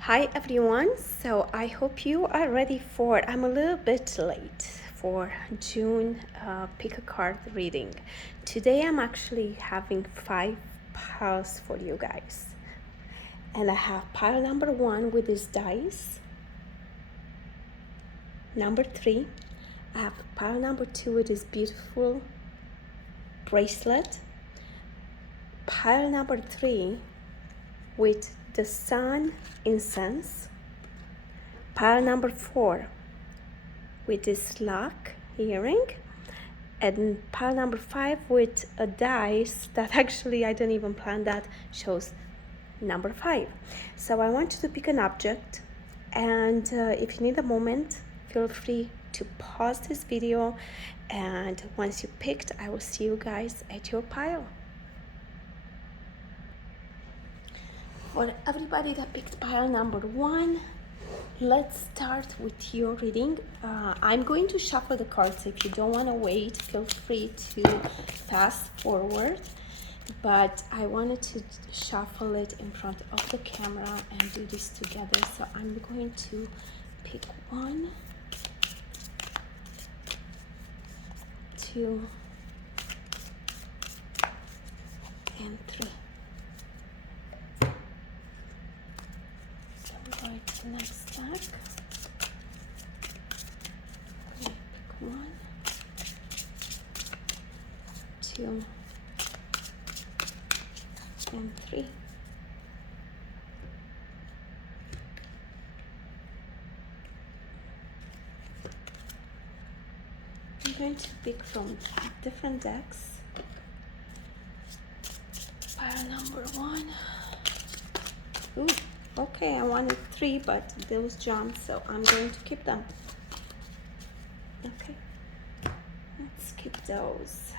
Hi everyone, so I hope you are ready for, I'm a little bit late for June pick a card reading. Today I'm actually having 5 piles for you guys. And I have pile number 1 with this dice. Number 3, I have pile number 2 with this beautiful bracelet. Pile number 3 with the sun incense. Pile number 4 with this lock earring, and pile number 5 with a dice that actually I didn't even plan, that shows number 5. So I want you to pick an object, and if you need a moment, feel free to pause this video, and once you picked, I will see you guys at your pile. For everybody that picked pile number 1, let's start with your reading. I'm going to shuffle the cards. If you don't want to wait, feel free to fast forward. But I wanted to shuffle it in front of the camera and do this together. So I'm going to pick 1, 2, and 3. So I'm going to the next stack. Pick 1, 2, and 3. I'm going to pick from different decks. Pile number 1. Ooh, okay, I wanted 3, but those jumped, so I'm going to keep them. Okay, let's keep those.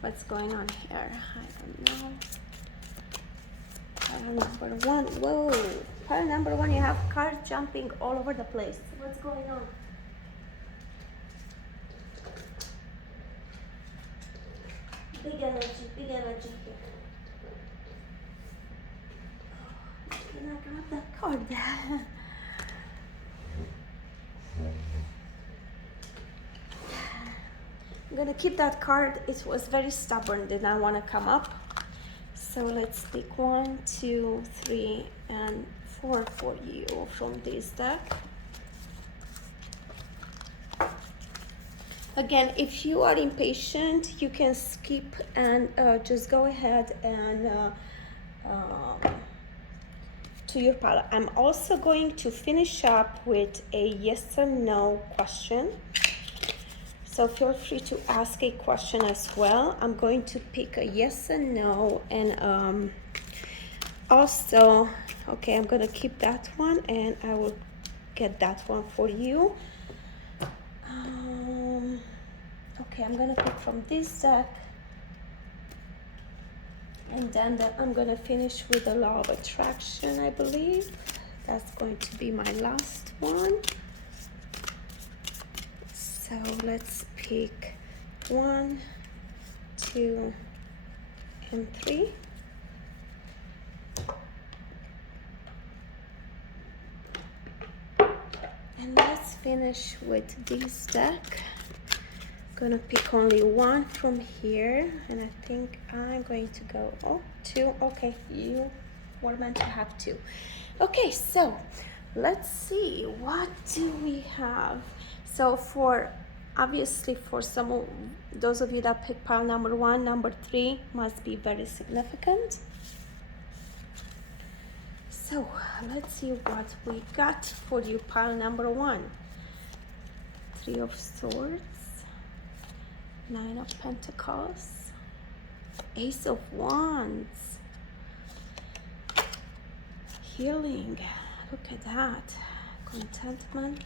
What's going on here? I don't know. Pile number 1. Whoa! Pile number 1, you have cards jumping all over the place. What's going on? Big energy here. Can I grab that card? I'm gonna keep that card. It was very stubborn, did not want to come up. So let's pick 1, 2, 3, and 4 for you from this deck. Again, if you are impatient, you can skip and just go ahead and to your pile. I'm also going to finish up with a yes or no question. So feel free to ask a question as well. I'm going to pick a yes and no, and also, okay, I'm gonna keep that one, and I will get that one for you. Okay, I'm gonna pick from this deck, and then I'm gonna finish with the law of attraction, I believe. That's going to be my last one. So let's pick 1, 2, and 3. And let's finish with this deck. Gonna pick only 1 from here, and I think I'm going to go 2. Okay, you were meant to have 2. Okay, so let's see, what do we have? So for obviously for some of those of you that pick pile number 1, number 3 must be very significant. So let's see what we got for you. Pile number 1, 3 of Swords, 9 of Pentacles, Ace of Wands, healing, look at that, contentment,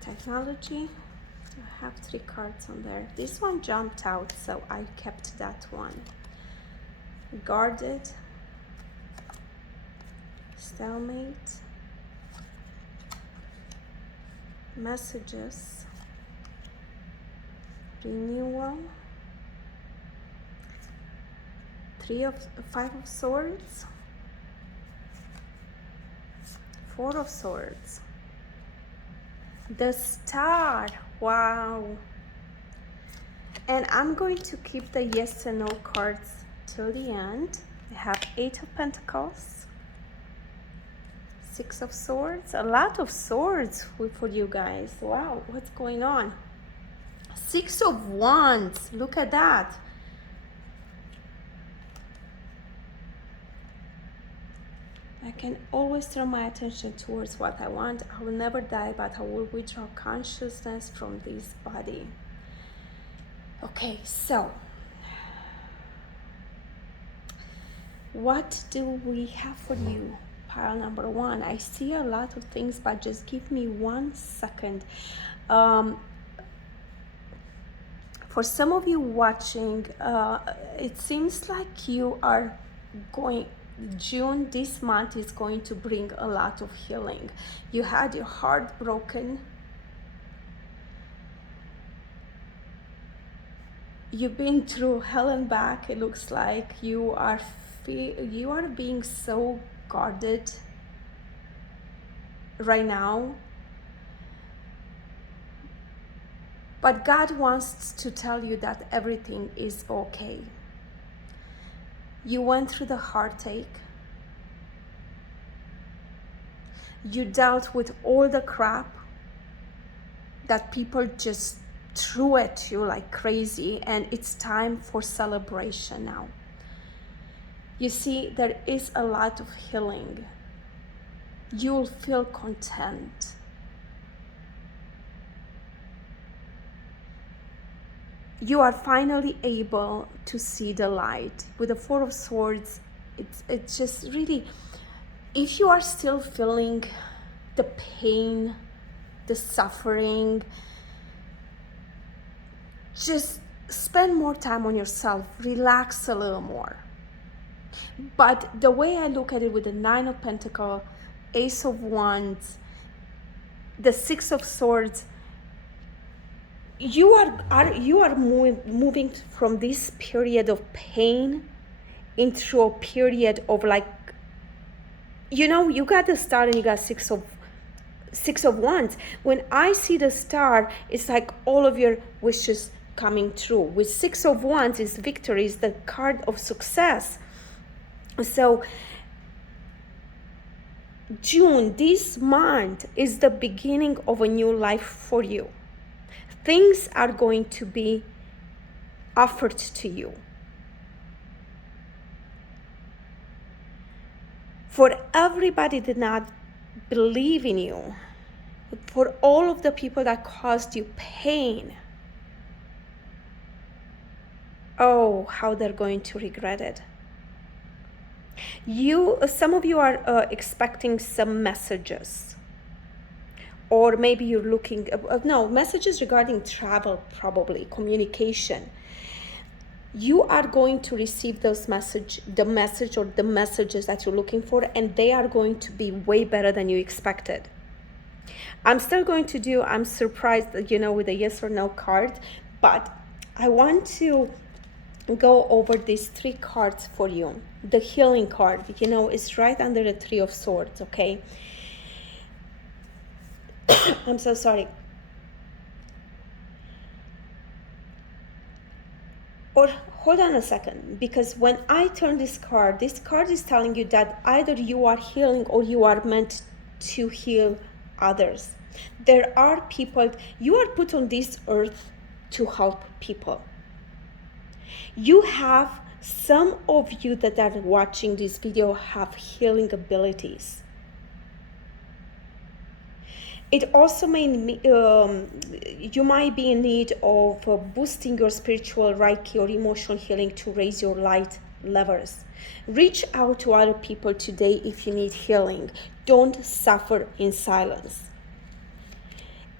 technology. I have 3 cards on there. This one jumped out, so I kept that one. Guarded, stalemate, messages, renewal, 5 of Swords, 4 of Swords, the Star. Wow. And I'm going to keep the yes and no cards till the end. I have 8 of Pentacles, 6 of Swords, a lot of swords for you guys. Wow, what's going on? 6 of Wands, look at that. I can always turn my attention towards what I want. I will never die, but I will withdraw consciousness from this body. Okay, so what do we have for you? Pile number 1. I see a lot of things, but just give me 1 second. For some of you watching, it seems like you are going, June, this month is going to bring a lot of healing. You had your heart broken. You've been through hell and back. It looks like you are being so guarded right now. But God wants to tell you that everything is okay. You went through the heartache. You dealt with all the crap that people just threw at you like crazy, and it's time for celebration now. You see, there is a lot of healing. You'll feel content. You are finally able to see the light. With the 4 of Swords, it's just really, if you are still feeling the pain, the suffering, just spend more time on yourself, relax a little more. But the way I look at it, with the 9 of Pentacles, Ace of Wands, the 6 of Swords, you are moving from this period of pain into a period of, like, you know, you got the Star and you got 6 of Wands. When I see the Star, it's like all of your wishes coming true. With 6 of Wands is victory, is the card of success. So June, this month, is the beginning of a new life for you. Things are going to be offered to you. For everybody that did not believe in you, for all of the people that caused you pain, oh, how they're going to regret it. Some of you are expecting some messages, or maybe you're looking, messages regarding travel, probably communication. You are going to receive the messages that you're looking for, and they are going to be way better than you expected. I'm still going to do, I'm surprised, with a yes or no card, but I want to go over these 3 cards for you. The healing card, is right under the 3 of Swords, okay? I'm so sorry. Or hold on a second, because when I turn this card is telling you that either you are healing or you are meant to heal others. There are people, you are put on this earth to help people. You have, some of you that are watching this video have healing abilities. It also may, you might be in need of boosting your spiritual Reiki or emotional healing to raise your light levels. Reach out to other people today if you need healing. Don't suffer in silence.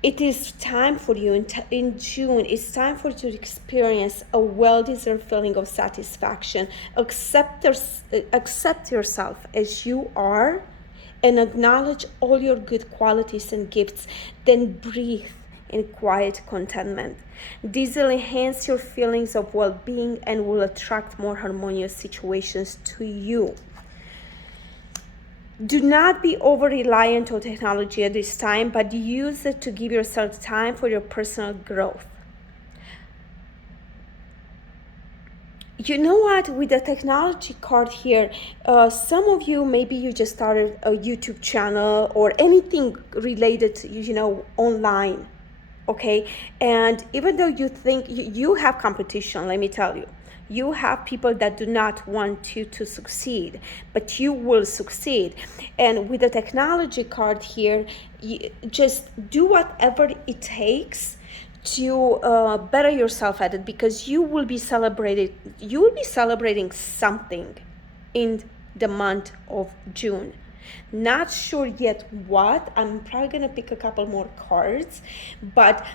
It is time for you in June. It's time for you to experience a well-deserved feeling of satisfaction. Accept yourself as you are, and acknowledge all your good qualities and gifts. Then breathe in quiet contentment. This will enhance your feelings of well-being and will attract more harmonious situations to you. Do not be over-reliant on technology at this time, but use it to give yourself time for your personal growth. You know what, with the technology card here, some of you, maybe you just started a YouTube channel or anything related to, online, okay? And even though you think you have competition, let me tell you, you have people that do not want you to succeed, but you will succeed. And with the technology card here, just do whatever it takes to better yourself at it, because you will be celebrating something in the month of June. Not sure yet what. I'm probably gonna pick a couple more cards, but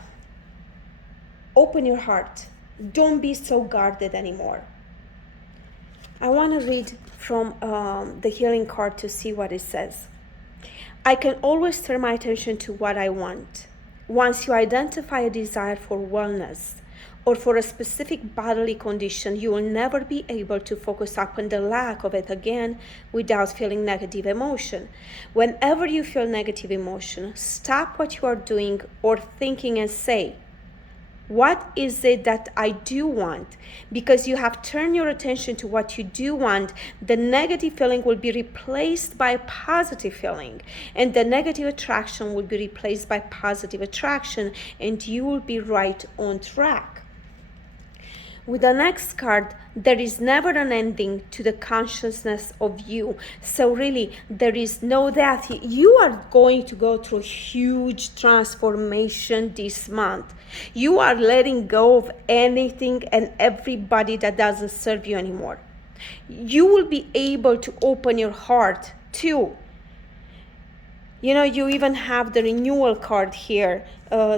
open your heart. Don't be so guarded anymore. I want to read from the healing card to see what it says. I can always turn my attention to what I want. Once you identify a desire for wellness or for a specific bodily condition, you will never be able to focus upon the lack of it again without feeling negative emotion. Whenever you feel negative emotion, stop what you are doing or thinking and say, what is it that I do want? Because you have turned your attention to what you do want, the negative feeling will be replaced by a positive feeling, and the negative attraction will be replaced by positive attraction, and you will be right on track. With the next card, there is never an ending to the consciousness of you. So really, there is no death. You are going to go through a huge transformation this month. You are letting go of anything and everybody that doesn't serve you anymore. You will be able to open your heart too. You even have the renewal card here,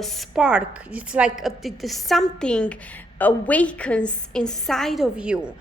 spark. It's like something awakens inside of you.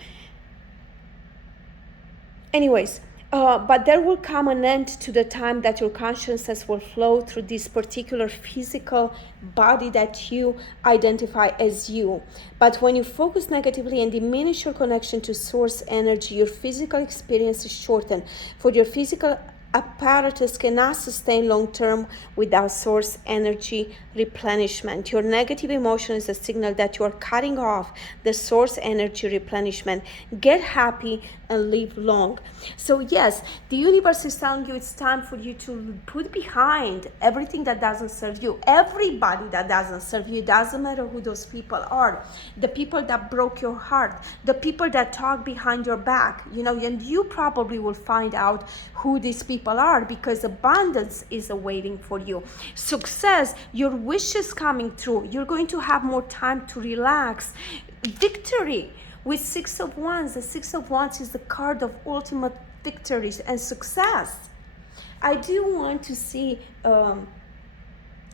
Anyways, but there will come an end to the time that your consciousness will flow through this particular physical body that you identify as you. But when you focus negatively and diminish your connection to source energy, your physical experience is shortened. For your physical apparatus cannot sustain long-term without source energy replenishment. Your negative emotion is a signal that you are cutting off the source energy replenishment. Get happy and live long. So yes, the universe is telling you it's time for you to put behind everything that doesn't serve you. Everybody that doesn't serve you, it doesn't matter who those people are. The people that broke your heart, the people that talk behind your back, and you probably will find out who these people are, because abundance is awaiting for you. Success, your wishes coming true. You're going to have more time to relax. Victory with Six of Wands. The Six of Wands is the card of ultimate victories and success. I do want to see,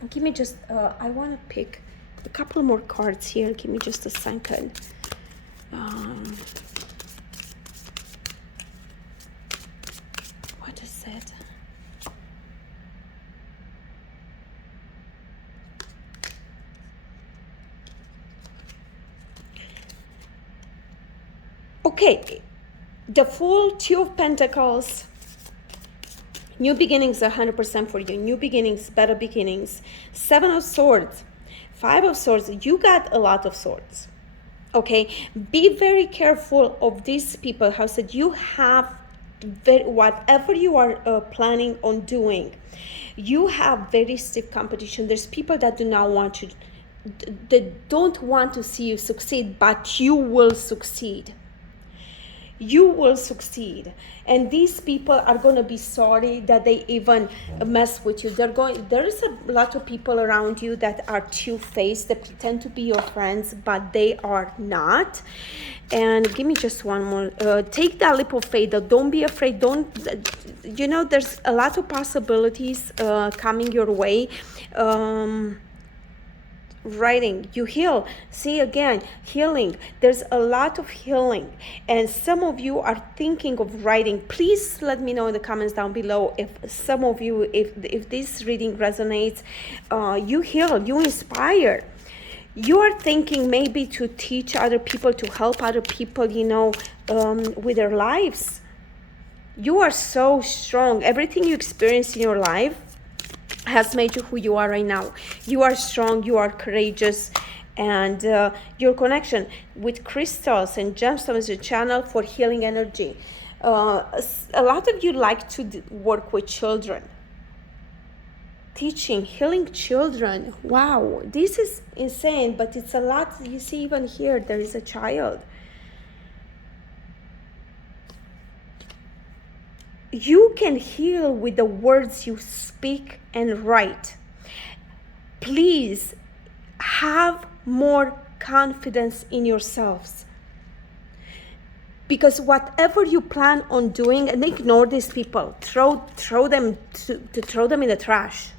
give me just, I want to pick a couple more cards here. Give me just a second. What is it? Okay, the Fool, Two of Pentacles. New beginnings are 100% for you. New beginnings, better beginnings. Seven of Swords, Five of Swords. You got a lot of swords. Okay, be very careful of these people. How said you have whatever you are planning on doing. You have very stiff competition. There's people that do not want you. They don't want to see you succeed, but you will succeed. You will succeed, and these people are going to be sorry that they even mess with you. There is a lot of people around you that are two-faced, that pretend to be your friends, but they are not. And give me just one more. Take that leap of faith. Don't be afraid. There's a lot of possibilities coming your way. writing, you heal. See, again, healing. There's a lot of healing, and some of you are thinking of writing. Please let me know in the comments down below if some of you, if this reading resonates. You heal, you inspire. You are thinking maybe to teach other people, to help other people, with their lives. You are so strong. Everything you experience in your life has made you who you are right now. You are strong, you are courageous, and your connection with crystals and gemstones is a channel for healing energy. A lot of you like to work with children. Teaching, healing children. Wow, this is insane, but it's a lot. You see, even here, there is a child. You can heal with the words you speak and write. Please have more confidence in yourselves. Because whatever you plan on doing, and ignore these people, throw them in the trash.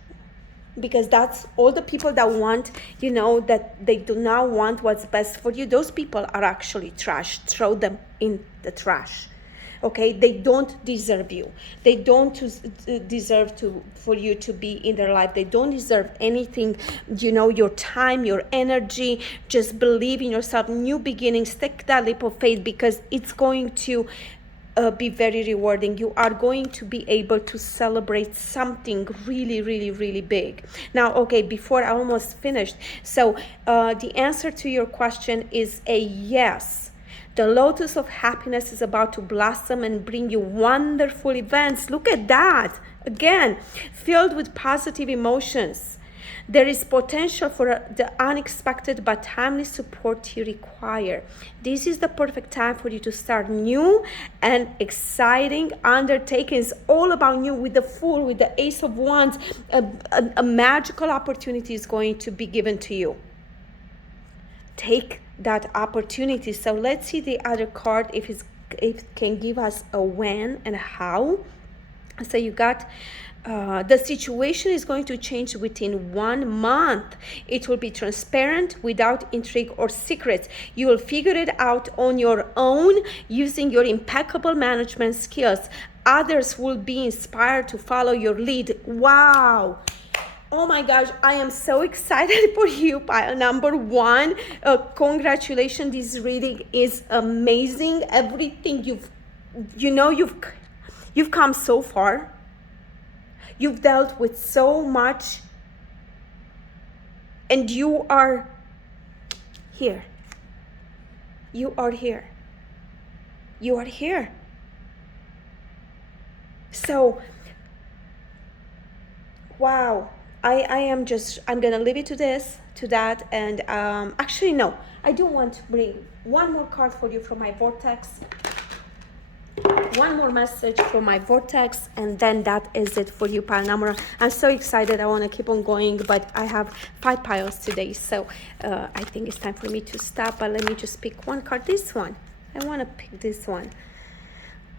Because that's all the people that want, that they do not want what's best for you. Those people are actually trash. Throw them in the trash. Okay, they don't deserve you. They don't deserve for you to be in their life. They don't deserve anything, your time, your energy. Just believe in yourself. New beginnings. Take that leap of faith, because it's going to be very rewarding. You are going to be able to celebrate something really, really, really big. Now, okay, before I almost finished. So the answer to your question is a yes. The lotus of happiness is about to blossom and bring you wonderful events. Look at that. Again, filled with positive emotions. There is potential for the unexpected but timely support you require. This is the perfect time for you to start new and exciting undertakings. All about you with the Fool, with the Ace of Wands. A magical opportunity is going to be given to you. Take that opportunity. So let's see the other card, if it can give us a when and how. So you got the situation is going to change within 1 month. It will be transparent, without intrigue or secrets. You will figure it out on your own using your impeccable management skills. Others will be inspired to follow your lead. Wow. Oh my gosh, I am so excited for you, pile number 1. Congratulations, this reading is amazing. Everything you've come so far. You've dealt with so much, and you are here. You are here. You are here. So, wow. I'm gonna leave it to that, and actually no, I do want to bring one more card for you from my vortex, one more message from my vortex, and then that is it for you, pile number. I'm so excited. I want to keep on going, but I have 5 piles today, so I think it's time for me to stop. But let me just pick one card. This one, I want to pick this one.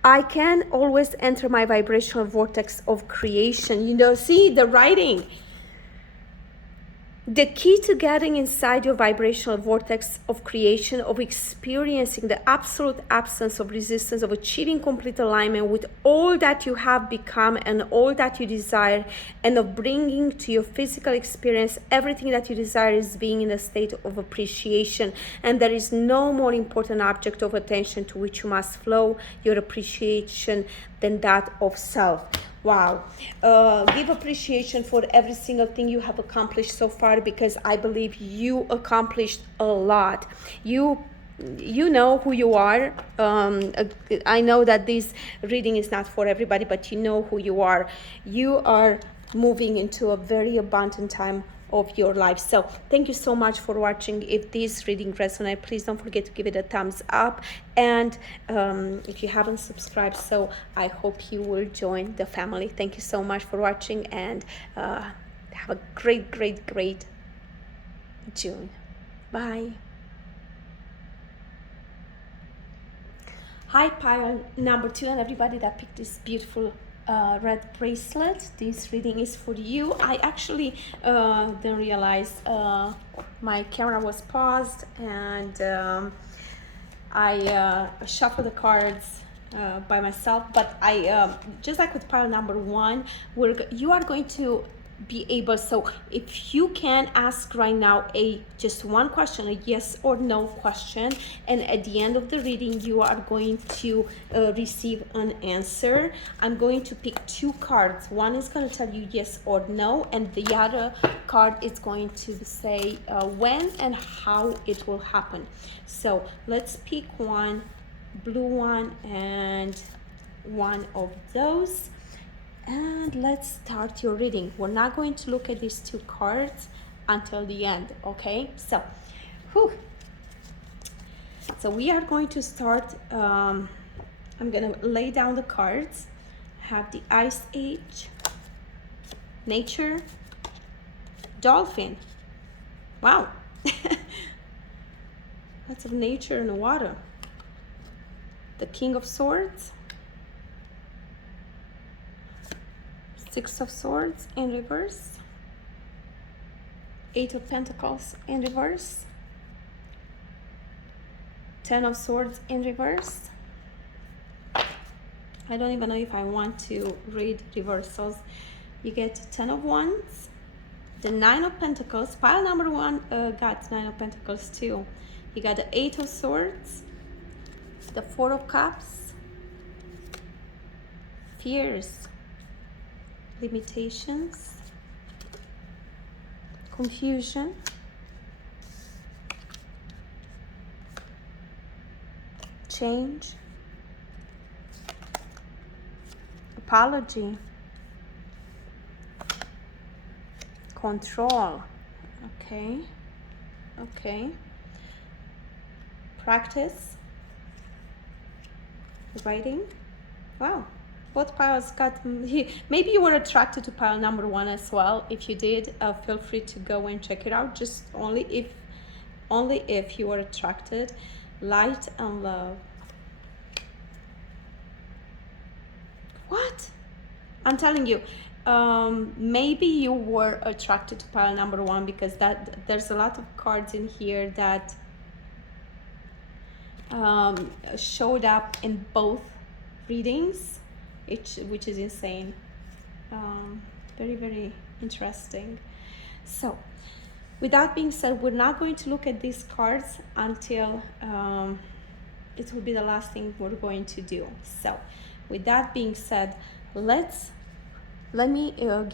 I can always enter my vibrational vortex of creation. See the writing. The key to getting inside your vibrational vortex of creation, of experiencing the absolute absence of resistance, of achieving complete alignment with all that you have become and all that you desire, and of bringing to your physical experience everything that you desire, is being in a state of appreciation. And there is no more important object of attention to which you must flow your appreciation than that of self. Wow. Give appreciation for every single thing you have accomplished so far, because I believe you accomplished a lot. You know who you are. I know that this reading is not for everybody, but you know who you are. You are moving into a very abundant time of your life. So thank you so much for watching. If this reading resonates, please don't forget to give it a thumbs up, and if you haven't subscribed, so I hope you will join the family. Thank you so much for watching, and have a great June. Bye. Hi, pile number 2, and everybody that picked this beautiful red bracelet. This reading is for you. I actually didn't realize my camera was paused, and I shuffled the cards by myself. But I just like with pile number 1, you are going to be able, so if you can ask right now just one question, a yes or no question, and at the end of the reading you are going to receive an answer. I'm going to pick 2 cards. One is going to tell you yes or no, and the other card is going to say when and how it will happen. So let's pick one, blue one and one of those. And let's start your reading. We're not going to look at these 2 cards until the end, okay? So, so we are going to start. I'm gonna lay down the cards. Have the Ice Age, Nature, Dolphin. Wow, lots of nature and water. The King of Swords, 6 of Swords in reverse, 8 of Pentacles in reverse, 10 of Swords in reverse. I don't even know if I want to read reversals. You get 10 of Wands, the 9 of Pentacles. Pile number 1 got 9 of Pentacles too. You got the 8 of Swords, the 4 of Cups, fears, limitations, confusion, change, apology, control. Okay, practice, writing. Wow, both piles got, maybe you were attracted to pile number 1 as well. If you did, feel free to go and check it out. Just only if you were attracted. Light and love. What? I'm telling you, maybe you were attracted to pile number 1 because there's a lot of cards in here that showed up in both readings, which is insane. Very, very interesting. So with that being said, we're not going to look at these cards until it will be the last thing we're going to do. So with that being said, give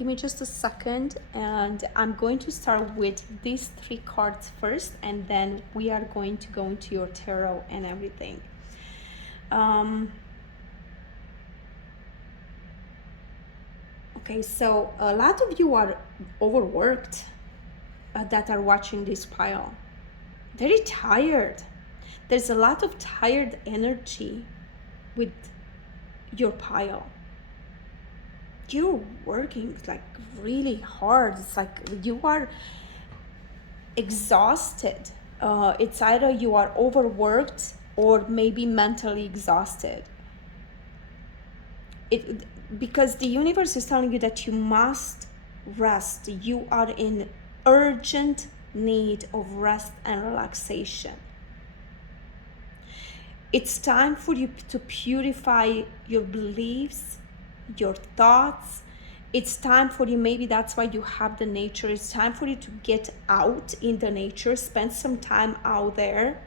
me just a second, and I'm going to start with these 3 cards first, and then we are going to go into your tarot and everything. Okay, so a lot of you are overworked that are watching this pile. Very tired. There's a lot of tired energy with your pile. You're working like really hard. It's like you are exhausted. It's either you are overworked or maybe mentally exhausted. Because the universe is telling you that you must rest. You are in urgent need of rest and relaxation. It's time for you to purify your beliefs, your thoughts. It's time for you, maybe that's why you have the nature. It's time for you to get out in the nature, spend some time out there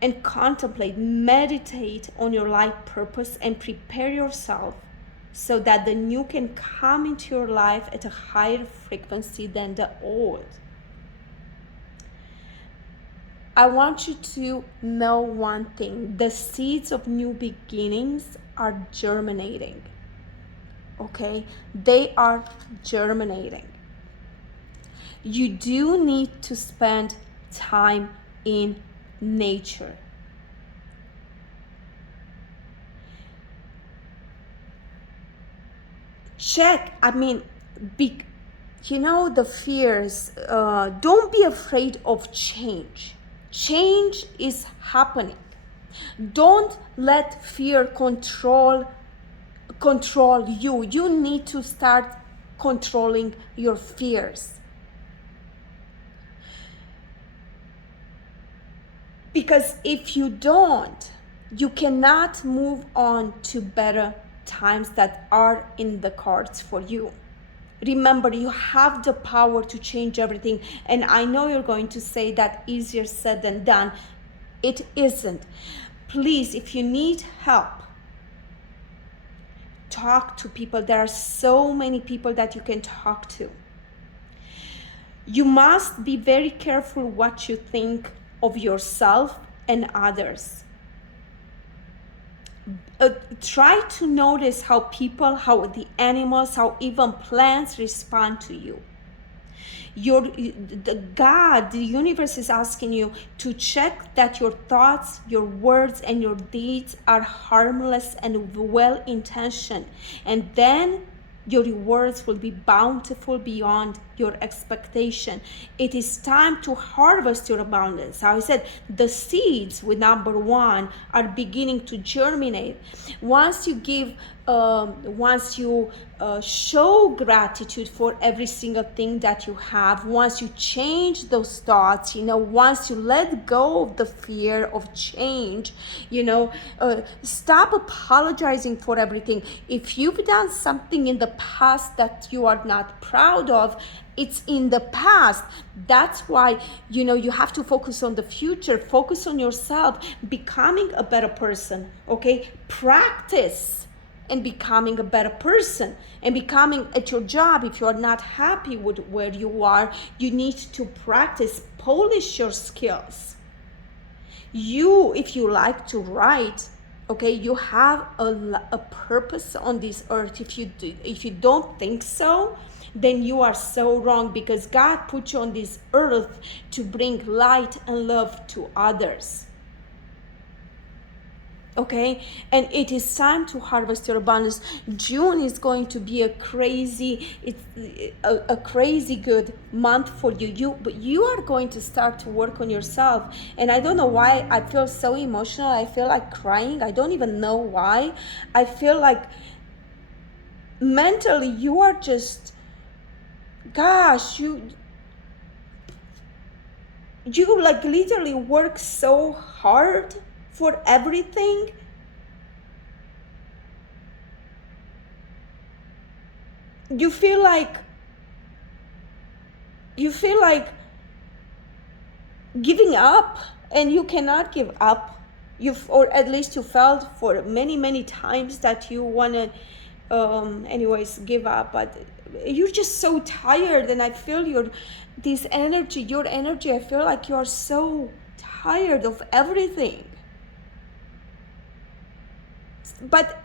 and contemplate, meditate on your life purpose and prepare yourself so that the new can come into your life at a higher frequency than the old. I want you to know one thing. The seeds of new beginnings are germinating. Okay? They are germinating. You do need to spend time in nature. Check, the fears. Don't be afraid of change. Change is happening. Don't let fear control control you. You need to start controlling your fears. Because if you don't, you cannot move on to better times that are in the cards for you. Remember, you have the power to change everything. And I know you're going to say that easier said than done. It isn't. Please, if you need help, talk to people. There are so many people that you can talk to. You must be very careful what you think of yourself and others. Try to notice how people, how the animals, how even plants respond to you. God, the universe is asking you to check that your thoughts, your words, and your deeds are harmless and well-intentioned. And then your rewards will be bountiful beyond your expectation. It is time to harvest your abundance. I said the seeds with number 1 are beginning to germinate. Once you give, once you show gratitude for every single thing that you have, once you change those thoughts, once you let go of the fear of change, stop apologizing for everything. If you've done something in the past that you are not proud of, it's in the past. That's why, you have to focus on the future, focus on yourself, becoming a better person, okay? Practice and becoming a better person, and becoming at your job. If you are not happy with where you are, you need to practice, polish your skills. If you like to write, okay, you have a purpose on this earth. If you don't think so, then you are so wrong, because God put you on this earth to bring light and love to others. Okay, and it is time to harvest your abundance. June is going to be a crazy good month for you. But you are going to start to work on yourself. And I don't know why I feel so emotional. I feel like crying. I don't even know why. I feel like mentally you are just, gosh, you like literally work so hard for everything. You feel like giving up, and you cannot give up. Or at least you felt for many times that you want to give up, but you're just so tired. And I feel your energy, I feel like you are so tired of everything. But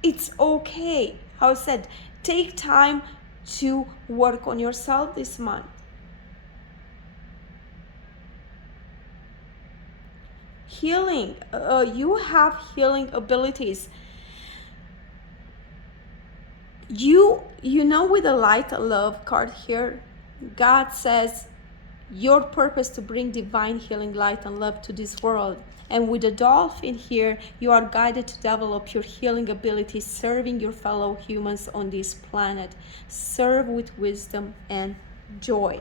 it's okay. How I said, take time to work on yourself this month. Healing. You have healing abilities. With the light and love card here, God says your purpose to bring divine healing, light, and love to this world. And with the dolphin here, you are guided to develop your healing abilities, serving your fellow humans on this planet. Serve with wisdom and joy.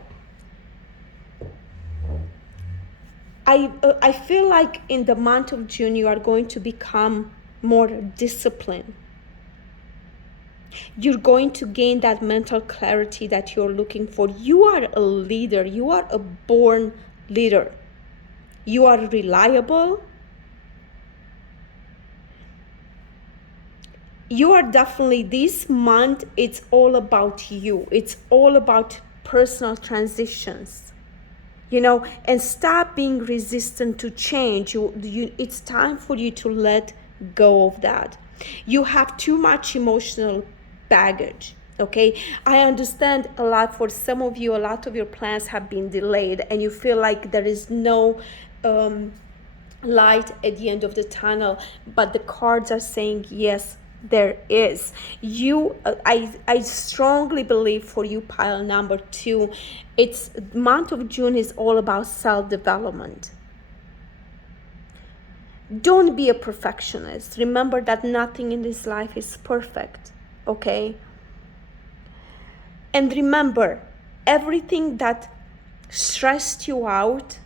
I feel like in the month of June, you are going to become more disciplined. You're going to gain that mental clarity that you're looking for. You are a leader. You are a born leader. You are reliable. You are definitely, this month, it's all about you. It's all about personal transitions, and stop being resistant to change. It's time for you to let go of that. You have too much emotional baggage. Okay, I understand a lot. For some of you, a lot of your plans have been delayed, and you feel like there is no light at the end of the tunnel, but the cards are saying yes, there is. I strongly believe for you, pile number 2, it's month of June is all about self-development. Don't be a perfectionist. Remember that nothing in this life is perfect, okay? And remember, everything that stressed you out,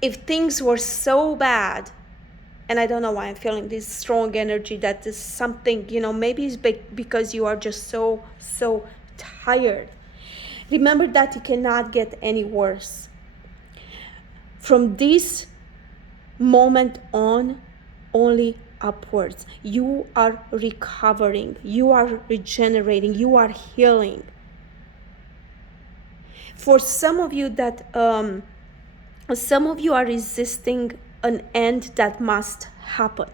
if things were so bad, and I don't know why I'm feeling this strong energy that is something, maybe it's because you are just so tired. Remember that it cannot get any worse. From this moment on, only upwards. You are recovering, you are regenerating, you are healing. For some of you that some of you are resisting an end that must happen.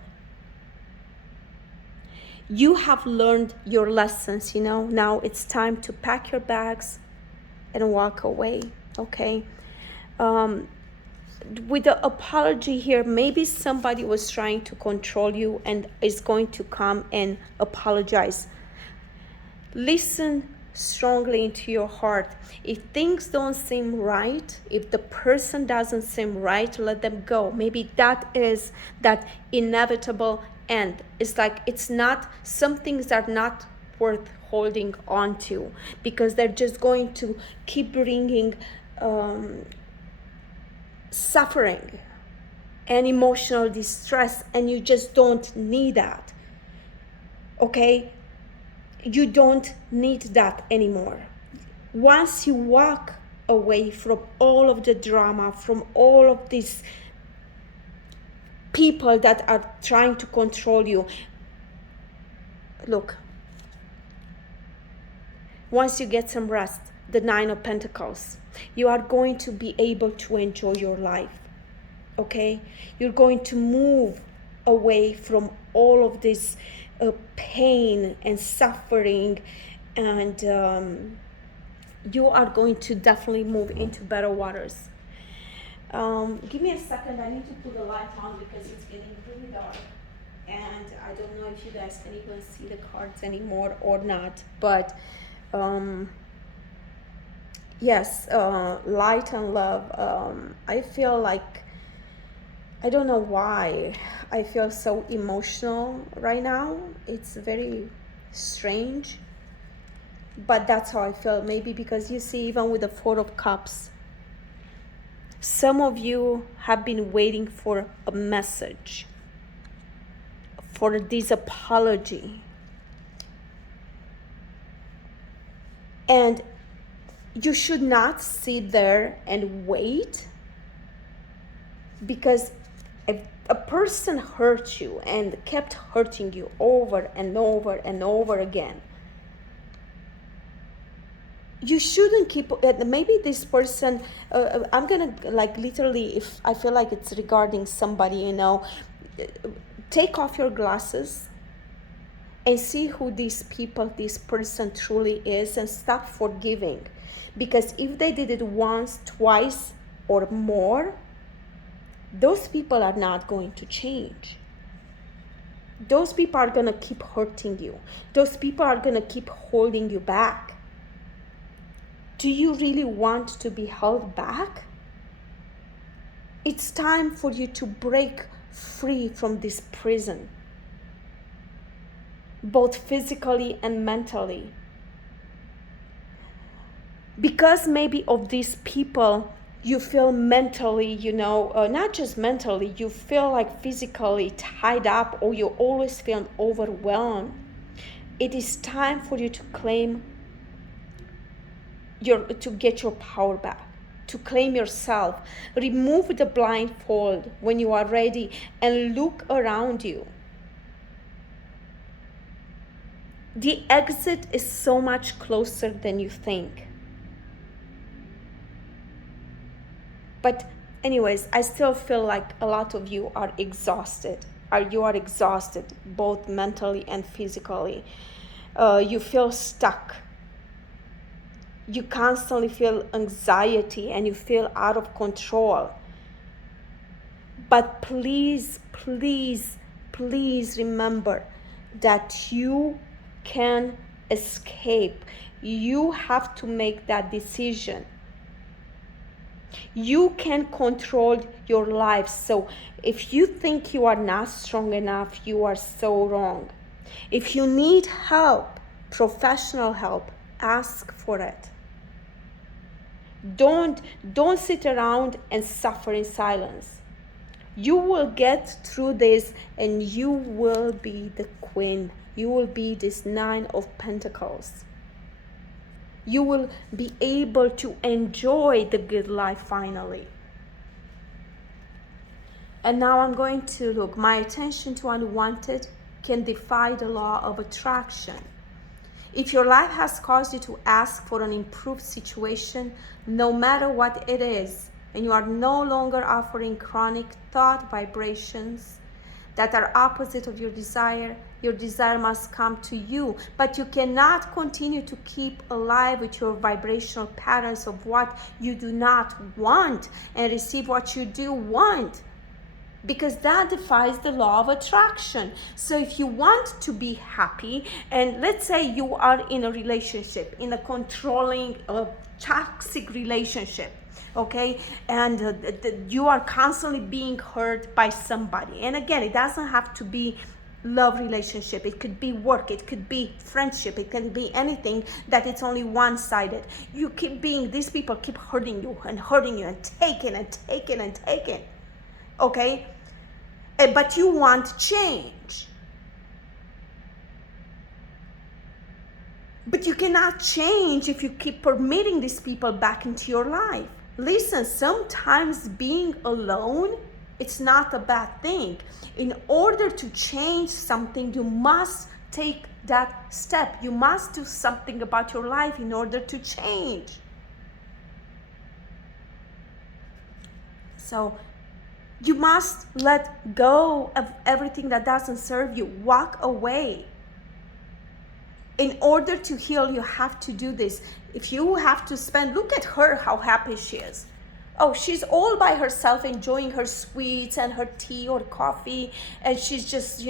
You have learned your lessons, now it's time to pack your bags and walk away, okay? With the apology here, maybe somebody was trying to control you and is going to come and apologize. Listen strongly into your heart. If things don't seem right, if the person doesn't seem right, let them go. Maybe that is that inevitable end. It's like some things are not worth holding on to, because they're just going to keep bringing suffering and emotional distress, and you just don't need that, okay? You don't need that anymore. Once you walk away from all of the drama, from all of these people that are trying to control you, look, once you get some rest, the 9 of Pentacles, you are going to be able to enjoy your life, okay? You're going to move away from all of this pain and suffering, and you are going to definitely move into better waters. Give me a second, I need to put the light on because it's getting really dark, and I don't know if you guys can even see the cards anymore or not, but yes, light and love. I feel like, I don't know why I feel so emotional right now. It's very strange, but that's how I feel. Maybe because you see, even with the 4 of Cups, some of you have been waiting for a message, for this apology. And you should not sit there and wait, because if a person hurt you and kept hurting you over and over and over again, you shouldn't keep, maybe this person, I'm gonna, like, literally, if I feel like it's regarding somebody, take off your glasses and see who this person truly is, and stop forgiving. Because if they did it once, twice, or more, those people are not going to change. Those people are gonna keep hurting you. Those people are gonna keep holding you back. Do you really want to be held back? It's time for you to break free from this prison, both physically and mentally. Because maybe of these people, you feel mentally, not just mentally, you feel like physically tied up, or you always feel overwhelmed. It is time for you to claim to get your power back, to claim yourself. Remove the blindfold when you are ready and look around you. The exit is so much closer than you think. But anyways, I still feel like a lot of you are exhausted. You are exhausted, both mentally and physically. You feel stuck. You constantly feel anxiety and you feel out of control. But please, please, please remember that you can escape. You have to make that decision. You can control your life. So if you think you are not strong enough, you are so wrong. If you need help, professional help, ask for it. Don't sit around and suffer in silence. You will get through this and you will be the queen. You will be this 9 of Pentacles. You will be able to enjoy the good life finally. And now I'm going to look. My attention to unwanted can defy the law of attraction. If your life has caused you to ask for an improved situation, no matter what it is, and you are no longer offering chronic thought vibrations that are opposite of your desire must come to you. But you cannot continue to keep alive with your vibrational patterns of what you do not want and receive what you do want, because that defies the law of attraction. So if you want to be happy, and let's say you are in a relationship, in a controlling, toxic relationship, okay, and you are constantly being hurt by somebody. And again, it doesn't have to be love relationship. It could be work, it could be friendship, it can be anything that it's only one-sided. You keep being, these people keep hurting you and taking and taking and taking. Okay, but you want change. But you cannot change if you keep permitting these people back into your life. Listen, sometimes being alone, it's not a bad thing. In order to change something, you must take that step. You must do something about your life in order to change. So you must let go of everything that doesn't serve you. Walk away. In order to heal, you have to do this. If you have to spend, look at her, how happy she is. Oh, she's all by herself enjoying her sweets and her tea or coffee, and she's just,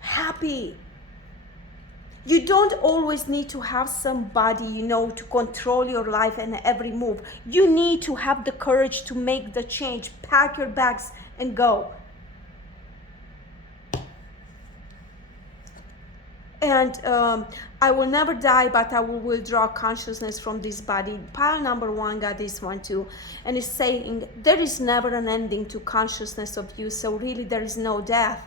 happy. You don't always need to have somebody, to control your life and every move. You need to have the courage to make the change. Pack your bags and go. And I will never die, but I will withdraw consciousness from this body. Pile number 1 got this one too. And it's saying there is never an ending to consciousness of you. So really there is no death.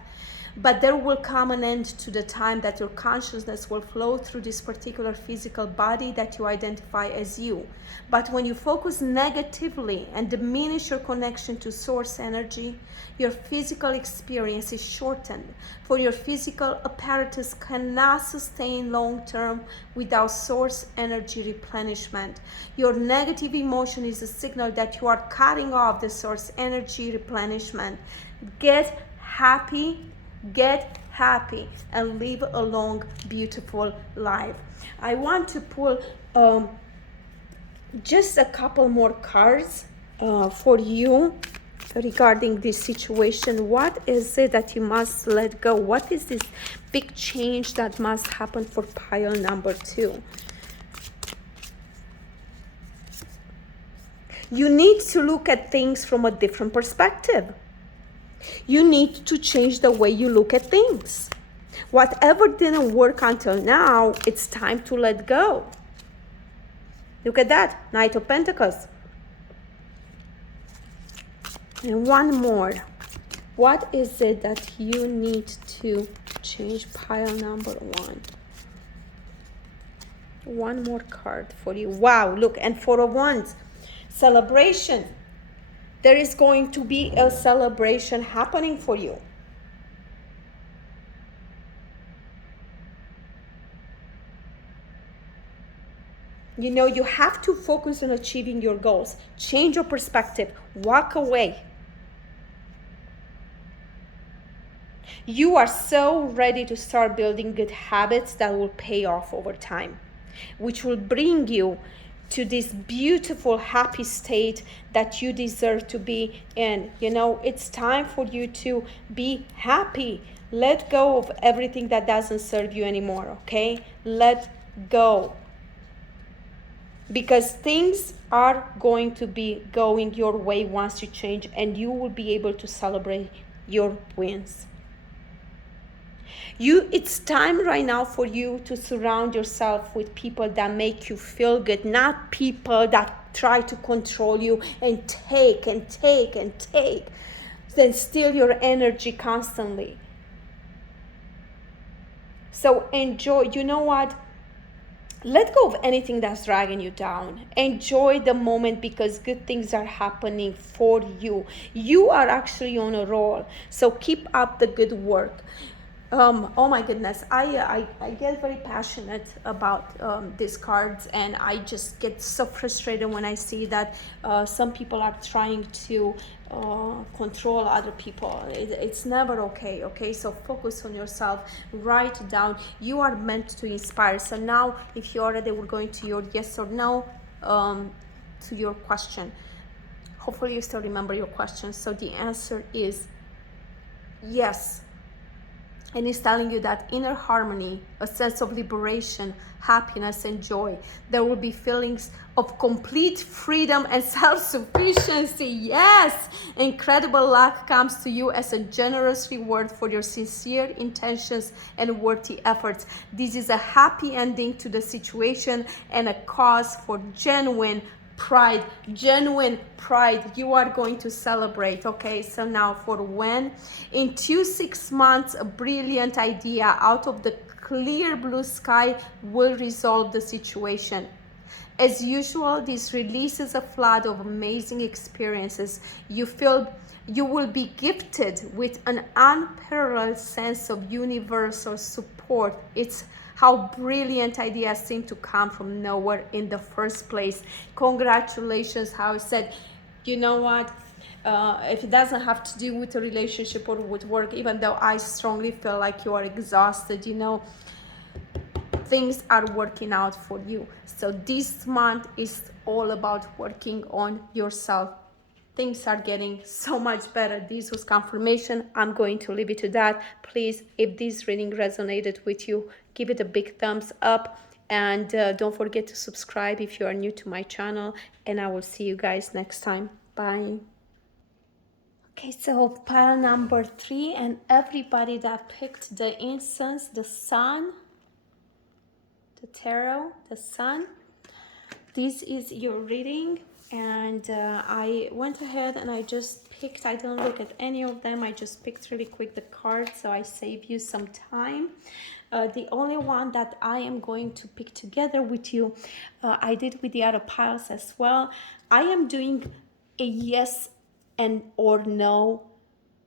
But there will come an end to the time that your consciousness will flow through this particular physical body that you identify as you. But when you focus negatively and diminish your connection to source energy, your physical experience is shortened. For your physical apparatus cannot sustain long term without source energy replenishment. Your negative emotion is a signal that you are cutting off the source energy replenishment. Get happy and live a long, beautiful life. I want to pull just a couple more cards for you regarding this situation. What is it that you must let go? What is this big change that must happen for pile number 2? You need to look at things from a different perspective. You need to change the way you look at things. Whatever didn't work until now, it's time to let go. Look at that, Knight of Pentacles. And one more. What is it that you need to change? Pile number 1. One more card for you. Wow, look, and 4 of Wands. Celebration. There is going to be a celebration happening for you. You have to focus on achieving your goals. Change your perspective. Walk away. You are so ready to start building good habits that will pay off over time, which will bring you to this beautiful, happy state that you deserve to be in. It's time for you to be happy. Let go of everything that doesn't serve you anymore, okay? Let go. because things are going to be going your way once you change, and you will be able to celebrate your wins. It's time right now for you to surround yourself with people that make you feel good, not people that try to control you and take and take and take, then steal your energy constantly. So enjoy. You know what? Let go of anything that's dragging you down. Enjoy the moment, because good things are happening for you. You are actually on a roll. So keep up the good work. Oh my goodness, I get very passionate about these cards, and I just get so frustrated when I see that some people are trying to control other people. It's never okay, okay? So focus on yourself, write down. You are meant to inspire. So now, if you already were going to your yes or no, to your question, hopefully you still remember your question. So the answer is yes. And it's telling you that inner harmony, a sense of liberation, happiness, and joy. There will be feelings of complete freedom and self-sufficiency. Yes! Incredible luck comes to you as a generous reward for your sincere intentions and worthy efforts. This is a happy ending to the situation and a cause for genuine pride. You are going to celebrate. Okay, so now for when, in 6 months, a brilliant idea out of the clear blue sky will resolve the situation. As usual, this releases a flood of amazing experiences. You will be gifted with an unparalleled sense of universal support. It's how brilliant ideas seem to come from nowhere in the first place. Congratulations, how I said, you know what? If it doesn't have to do with a relationship or with work, even though I strongly feel like you are exhausted, things are working out for you. So this month is all about working on yourself. Things are getting so much better. This was confirmation. I'm going to leave it to that. Please, if this reading resonated with you, give it a big thumbs up, and don't forget to subscribe if you are new to my channel, and I will see you guys next time. Bye. Okay, so pile number 3, and everybody that picked the incense, the sun, the tarot, the sun, this is your reading. And I went ahead and I just picked, I didn't look at any of them, I just picked really quick the cards, so I save you some time. The only one that I am going to pick together with you, I did with the other piles as well. I am doing a yes and or no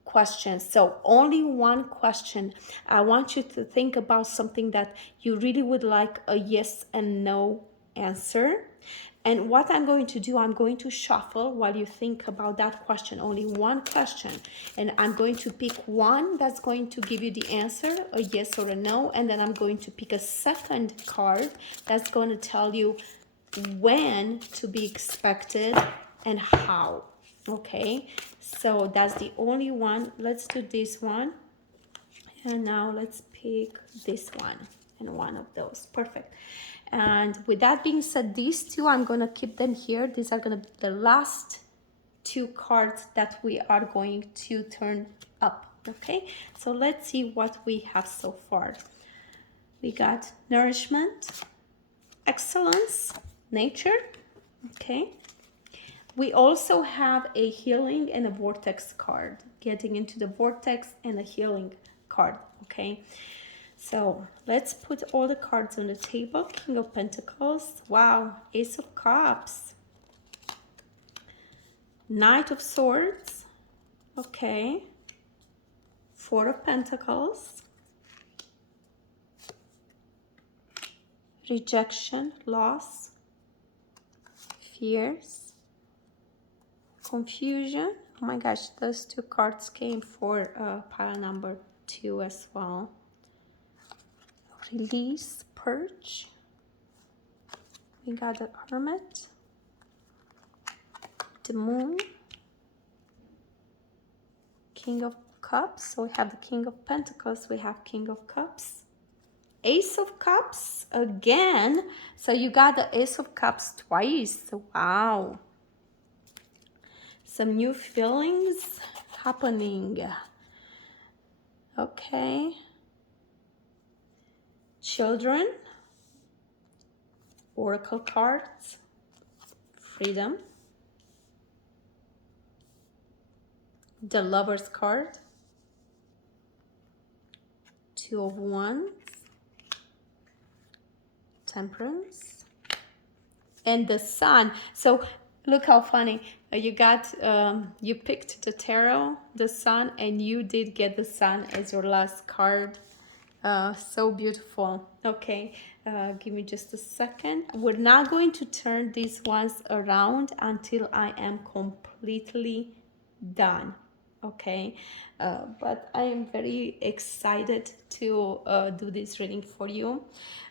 question. So only one question. I want you to think about something that you really would like a yes and no answer. And what I'm going to do, I'm going to shuffle while you think about that question, only one question. And I'm going to pick one that's going to give you the answer, a yes or a no. And then I'm going to pick a second card that's going to tell you when to be expected and how. Okay, so that's the only one. Let's do this one. And now let's pick this one and one of those. Perfect. And with that being said, these two, I'm going to keep them here. These are going to be the last 2 cards that we are going to turn up. Okay, so let's see what we have so far. We got nourishment, excellence, nature. Okay. We also have a healing and a vortex card. Getting into the vortex and a healing card. Okay. So let's put all the cards on the table. King of Pentacles. Wow. Ace of Cups. Knight of Swords. Okay. Four of Pentacles. Rejection, loss, fears, confusion. Oh my gosh, those 2 cards came for pile number 2 as well. Release, purge. We got the Hermit, the Moon, King of Cups. So we have the King of Pentacles, we have King of Cups, Ace of Cups again. So you got the Ace of Cups twice. Wow. Some new feelings happening. Okay. Children. Oracle cards. Freedom. The Lover's card. Two of Wands. Temperance. And the Sun. So look how funny. You got, you picked the tarot, the Sun, and you did get the Sun as your last card. So beautiful. Okay, give me just a second. We're not going to turn these ones around until I am completely done. Okay, but I am very excited to do this reading for you.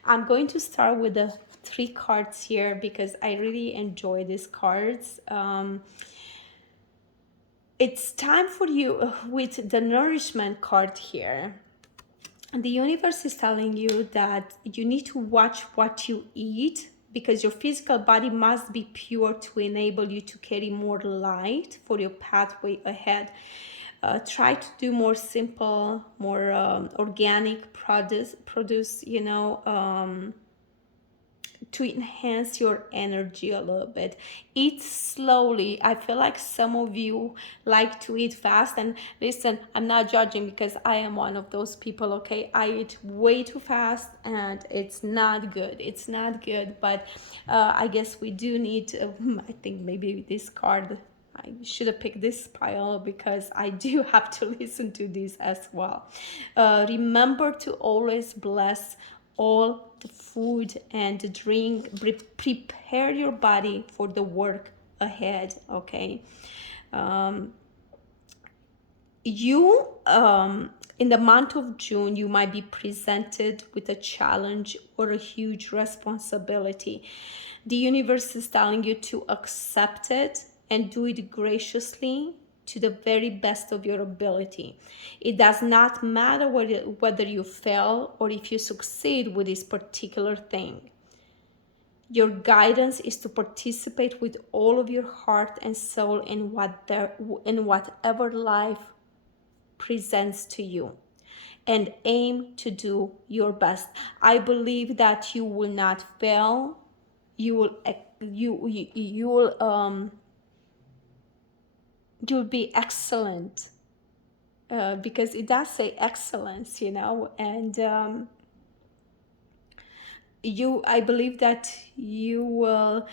I'm going to start with the 3 cards here because I really enjoy these cards. It's time for you with the nourishment card here. And the universe is telling you that you need to watch what you eat because your physical body must be pure to enable you to carry more light for your pathway ahead. Try to do more simple, more organic produce, you know, to enhance your energy a little bit. Eat slowly. I feel like some of you like to eat fast, and listen, I'm not judging because I am one of those people. Okay, I eat way too fast and it's not good. It's not good, but I guess we do need I think maybe this card, I should have picked this pile because I do have to listen to this as well. Remember to always bless all the food and the drink. Prepare your body for the work ahead. Okay. You in the month of June, you might be presented with a challenge or a huge responsibility. The universe is telling you to accept it and do it graciously to the very best of your ability. It does not matter whether you fail or if you succeed with this particular thing. Your guidance is to participate with all of your heart and soul in whatever life presents to you, and aim to do your best. I believe that you will not fail. You'll be excellent, because it does say excellence, you know, and I believe that you will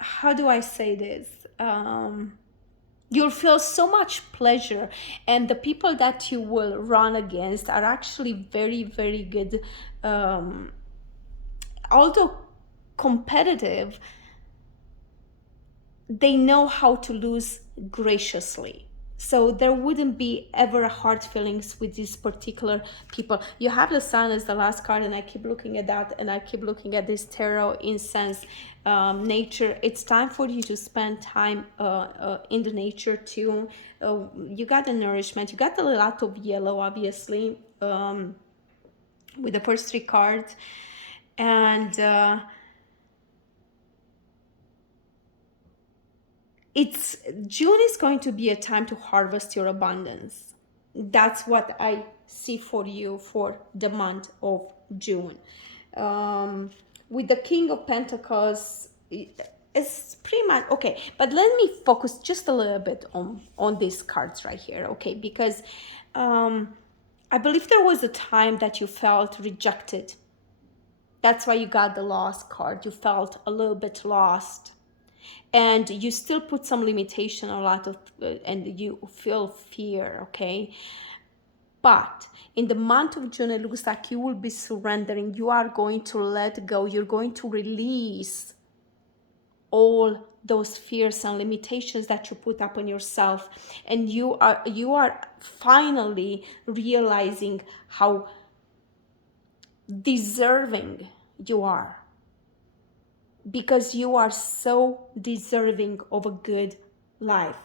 how do I say this? You'll feel so much pleasure, and the people that you will run against are actually very, very good. Although competitive, they know how to lose graciously. So there wouldn't be ever hard feelings with these particular people. You have the Sun as the last card, and I keep looking at that, and I keep looking at this tarot incense, nature. It's time for you to spend time in the nature too. You got the nourishment. You got a lot of yellow, obviously, with the first 3 cards, and June is going to be a time to harvest your abundance. That's what I see for you for the month of June. With the King of Pentacles, it's pretty much okay. But let me focus just a little bit on these cards right here, okay? Because I believe there was a time that you felt rejected. That's why you got the Lost card. You felt a little bit lost. And you still put some limitation, a lot of, and you feel fear, okay? But in the month of June, it looks like you will be surrendering. You are going to let go. You're going to release all those fears and limitations that you put up on yourself. And you are finally realizing how deserving you are, because you are so deserving of a good life.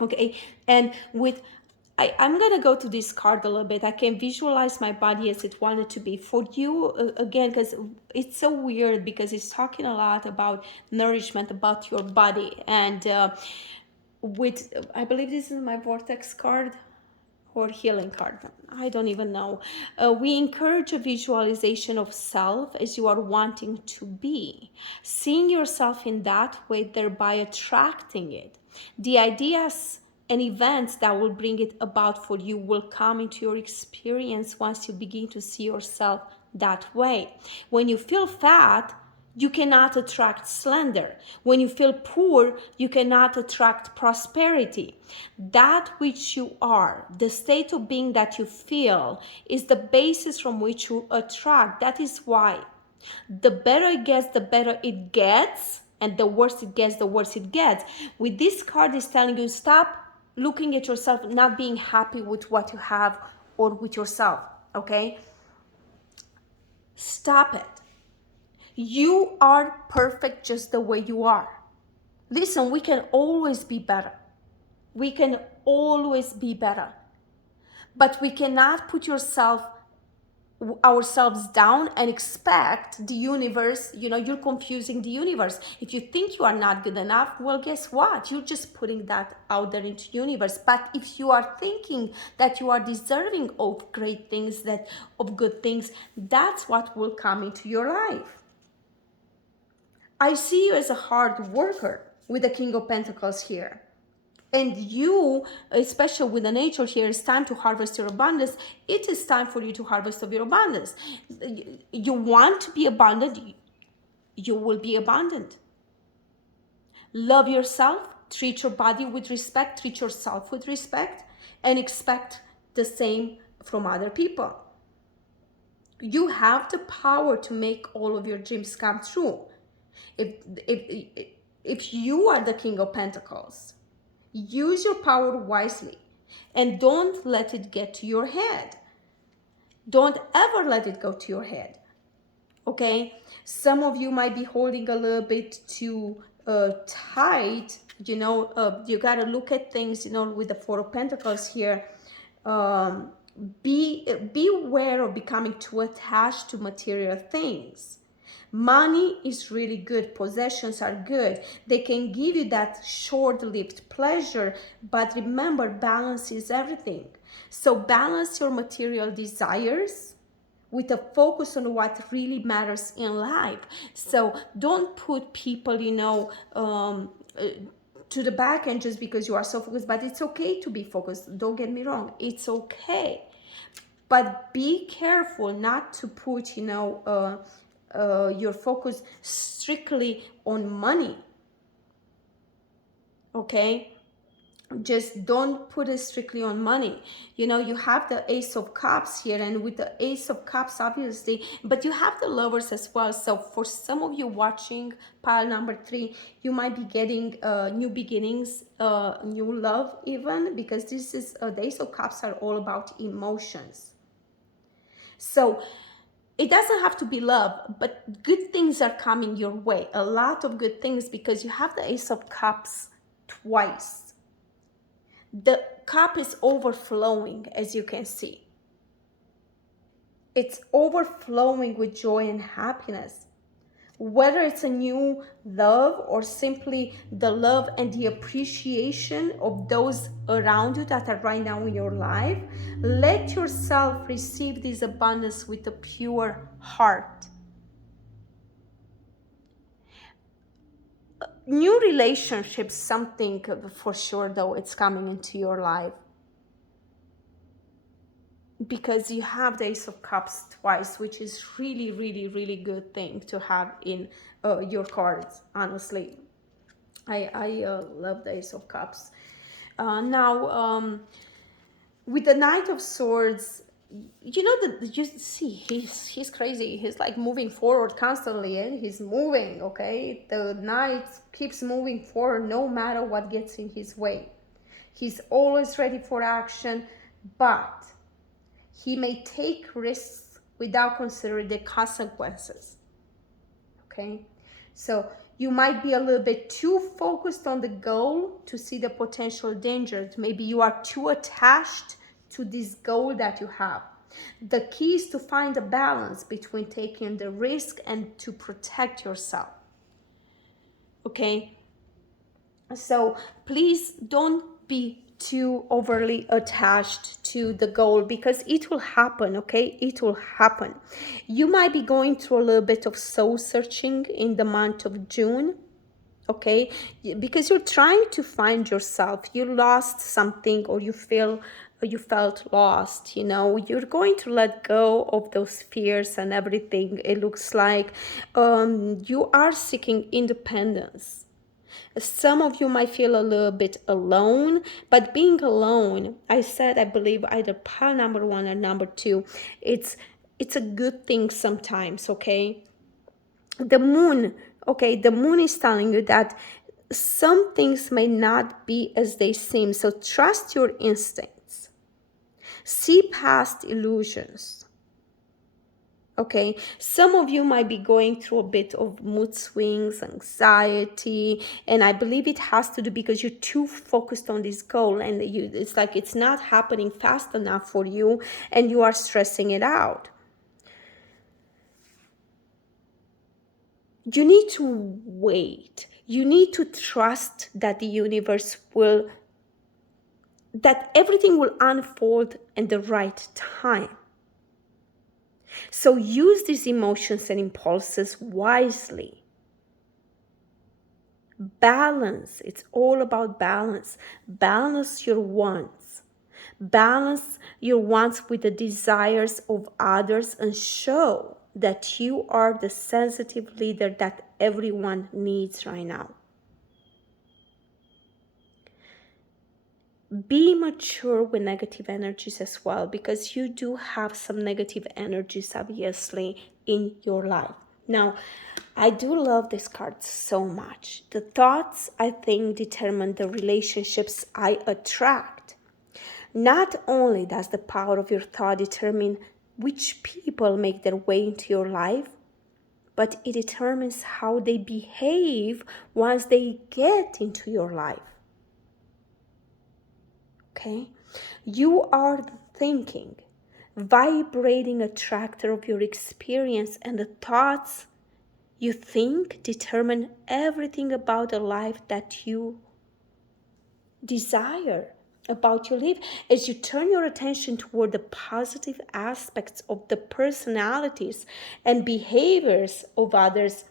Okay, and with I'm gonna go to this card a little bit. I can visualize my body as it wanted to be for you again, because it's so weird, because it's talking a lot about nourishment, about your body, and with I believe this is my vortex card or healing card. I don't even know. We encourage a visualization of self as you are wanting to be, seeing yourself in that way, thereby attracting it. The ideas and events that will bring it about for you will come into your experience once you begin to see yourself that way. When you feel fat, you cannot attract slender. When you feel poor, you cannot attract prosperity. That which you are, the state of being that you feel, is the basis from which you attract. That is why the better it gets, the better it gets, and the worse it gets, the worse it gets. With this card is telling you, stop looking at yourself, not being happy with what you have or with yourself, okay? Stop it. You are perfect just the way you are. Listen, we can always be better. We can always be better. But we cannot put ourselves down and expect the universe, you're confusing the universe. If you think you are not good enough, well, guess what? You're just putting that out there into the universe. But if you are thinking that you are deserving of great things, of good things, that's what will come into your life. I see you as a hard worker with the King of Pentacles here. And you, especially with the nature here, it's time to harvest your abundance. It is time for you to harvest of your abundance. You want to be abundant, you will be abundant. Love yourself, treat your body with respect, treat yourself with respect, and expect the same from other people. You have the power to make all of your dreams come true. If you are the King of Pentacles, use your power wisely and don't let it get to your head. Don't ever let it go to your head. Okay? Some of you might be holding a little bit too tight. You got to look at things, with the Four of Pentacles here. Be aware of becoming too attached to material things. Money is really good. Possessions are good. They can give you that short-lived pleasure, but remember, balance is everything. So balance your material desires with a focus on what really matters in life. So don't put people, to the back end just because you are so focused. But it's okay to be focused. Don't get me wrong. It's okay. But be careful not to put, your focus strictly on money. Okay? Just don't put it strictly on money. You have the Ace of Cups here, and with the Ace of Cups, obviously, but you have the Lovers as well. So for some of you watching pile number 3, you might be getting new beginnings, new love even, because this is the Ace of Cups are all about emotions. So it doesn't have to be love, but good things are coming your way. A lot of good things, because you have the Ace of Cups twice. The cup is overflowing, as you can see. It's overflowing with joy and happiness. Whether it's a new love or simply the love and the appreciation of those around you that are right now in your life, let yourself receive this abundance with a pure heart. New relationships, something for sure, though, it's coming into your life. Because you have the Ace of Cups twice, which is really, really, really good thing to have in your cards, honestly. I love the Ace of Cups. Now, with the Knight of Swords, you see, he's crazy. He's like moving forward constantly, and he's moving, okay? The Knight keeps moving forward no matter what gets in his way. He's always ready for action, but he may take risks without considering the consequences. Okay? So You might be a little bit too focused on the goal to see the potential dangers. Maybe you are too attached to this goal that you have. The key is to find a balance between taking the risk and to protect yourself. Okay? So please don't be too overly attached to the goal, because it will happen. Okay, it will happen. You might be going through a little bit of soul searching in the month of June. Okay, because you're trying to find yourself. You lost something, or you felt lost. You're going to let go of those fears and everything. It looks like you are seeking independence. Some of you might feel a little bit alone, but being alone, I believe either pile number 1 or number 2, it's a good thing sometimes. Okay, the moon is telling you that some things may not be as they seem, so trust your instincts, see past illusions. Okay, some of you might be going through a bit of mood swings, anxiety, and I believe it has to do because you're too focused on this goal, and it's like it's not happening fast enough for you, and you are stressing it out. You need to wait. You need to trust that the universe that everything will unfold in the right time. So use these emotions and impulses wisely. Balance. It's all about balance. Balance your wants. Balance your wants with the desires of others, and show that you are the sensitive leader that everyone needs right now. Be mature with negative energies as well, because you do have some negative energies, obviously, in your life. Now, I do love this card so much. The thoughts, I think, determine the relationships I attract. Not only does the power of your thought determine which people make their way into your life, but it determines how they behave once they get into your life. Okay? You are the thinking, vibrating attractor of your experience, and the thoughts you think determine everything about the life that you desire, about your life. As you turn your attention toward the positive aspects of the personalities and behaviors of others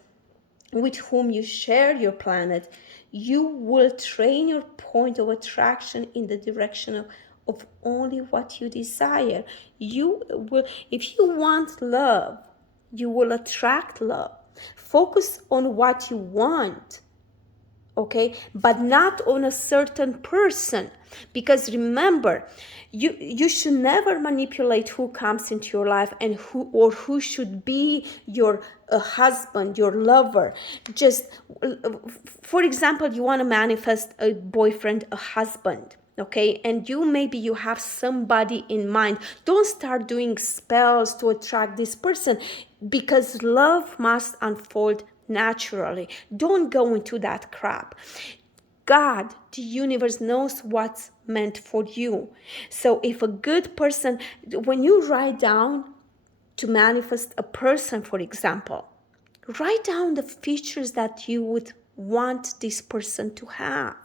with whom you share your planet, you will train your point of attraction in the direction of only what you desire. You will, if you want love, you will attract love. Focus on what you want, okay, but not on a certain person, because remember, you should never manipulate who comes into your life and who should be your husband, your lover. Just for example, you want to manifest a boyfriend, a husband, okay, and maybe you have somebody in mind. Don't start doing spells to attract this person, because love must unfold naturally. Don't go into that crap. God, the universe, knows what's meant for you. So if a good person, when you write down to manifest a person, for example, write down the features that you would want this person to have.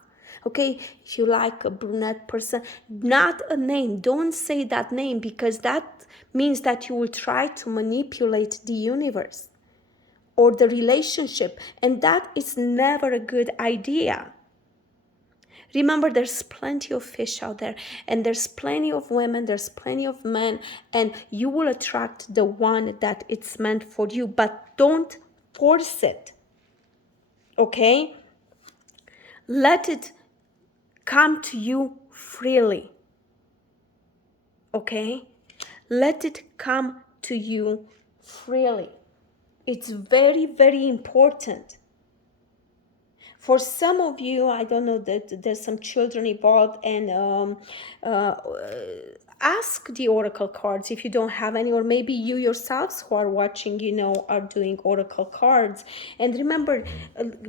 Okay, if you like a brunette person, not a name, don't say that name, because that means that you will try to manipulate the universe or the relationship, and that is never a good idea. Remember, there's plenty of fish out there, and there's plenty of women, there's plenty of men, and you will attract the one that it's meant for you, but don't force it, okay? Let it come to you freely, okay? Let it come to you freely. It's very, very important. For some of you, I don't know, that there's some children involved, and ask the oracle cards if you don't have any, or maybe you yourselves who are watching, are doing oracle cards. And remember,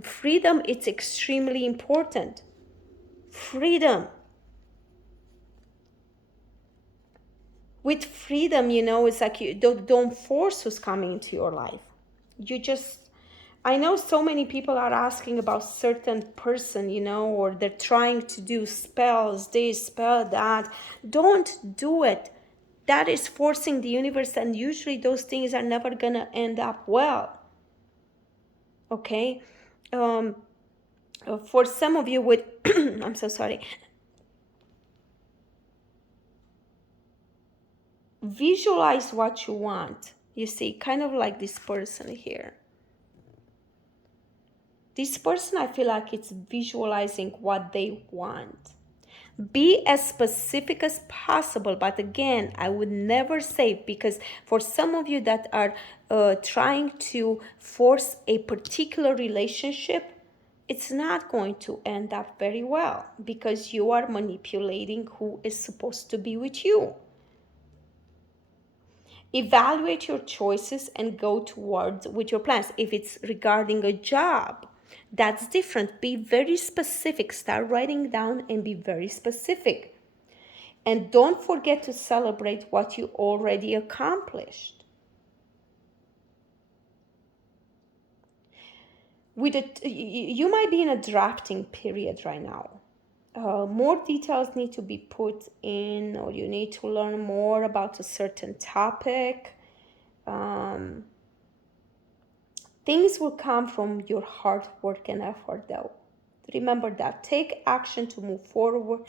freedom, it's extremely important. Freedom. With freedom, it's like you don't force who's coming into your life. You just, I know so many people are asking about certain person, or they're trying to do spells, this, spell that. Don't do it. That is forcing the universe, and usually those things are never gonna end up well. Okay? For some of you with, I'm so sorry. Visualize what you want. You see, kind of like this person here. This person, I feel like it's visualizing what they want. Be as specific as possible, but again, I would never say, because for some of you that are trying to force a particular relationship, it's not going to end up very well, because you are manipulating who is supposed to be with you. Evaluate your choices and go towards with your plans. If it's regarding a job, that's different. Be very specific. Start writing down and be very specific. And don't forget to celebrate what you already accomplished. You might be in a drafting period right now. More details need to be put in, or you need to learn more about a certain topic. Things will come from your hard work and effort, though. Remember that. Take action to move forward.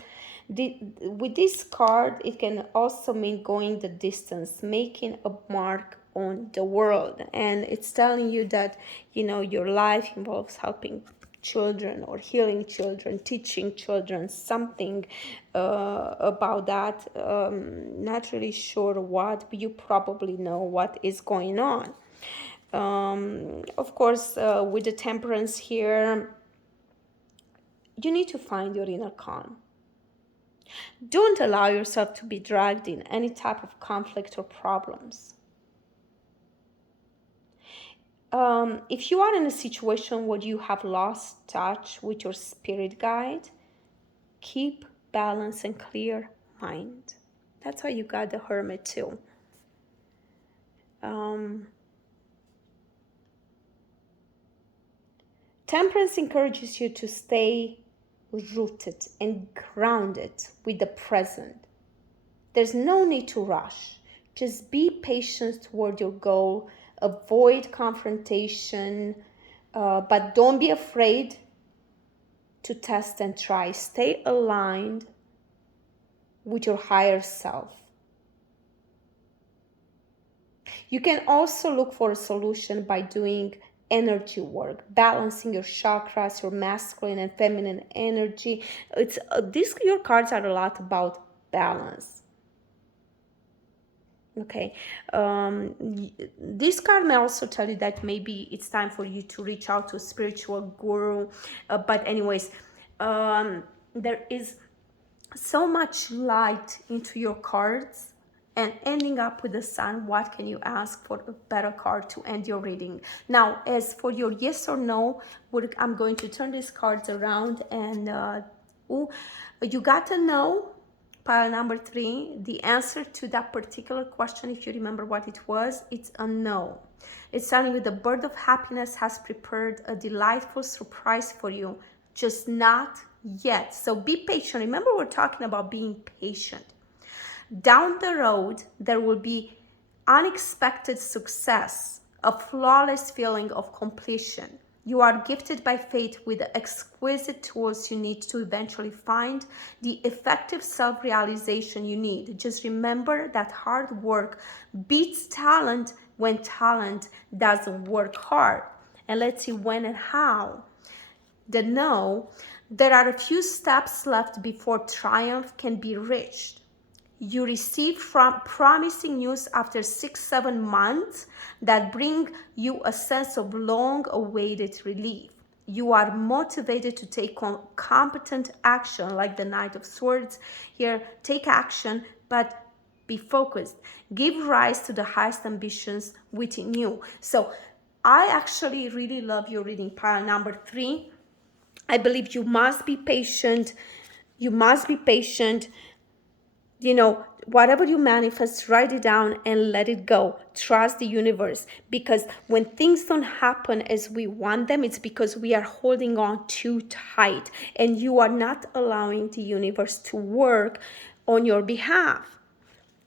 With this card, it can also mean going the distance, making a mark on the world. And it's telling you that, your life involves helping children or healing children, teaching children something about that. Not really sure what, but you probably know what is going on. Of course, with the temperance here, you need to find your inner calm. Don't allow yourself to be dragged in any type of conflict or problems. If you are in a situation where you have lost touch with your spirit guide, keep balance and clear mind. That's how you got the Hermit too. Temperance encourages you to stay rooted and grounded with the present. There's no need to rush. Just be patient toward your goal. Avoid confrontation, but don't be afraid to test and try. Stay aligned with your higher self. You can also look for a solution by doing energy work, balancing your chakras, your masculine and feminine energy. Your cards are a lot about balance. Okay, this card may also tell you that maybe it's time for you to reach out to a spiritual guru. But anyways, there is so much light into your cards. And ending up with the sun, what can you ask for a better card to end your reading? Now, as for your yes or no, I'm going to turn these cards around, and you got to know, pile number 3, the answer to that particular question. If you remember what it was, it's a no. It's telling you the bird of happiness has prepared a delightful surprise for you, just not yet. So be patient. Remember, we're talking about being patient. Down the road, there will be unexpected success, a flawless feeling of completion. You are gifted by fate with the exquisite tools you need to eventually find the effective self-realization you need. Just remember that hard work beats talent when talent doesn't work hard. And let's see when and how. The no, there are a few steps left before triumph can be reached. You receive from promising news after 6-7 months that bring you a sense of long-awaited relief. You are motivated to take competent action, like the Knight of Swords here. Take action, but Be focused. Give rise to the highest ambitions within you. So I actually really love your reading pile number 3. I believe you must be patient. You must be patient. Whatever you manifest, write it down and let it go. Trust the universe, because when things don't happen as we want them, it's because we are holding on too tight and you are not allowing the universe to work on your behalf.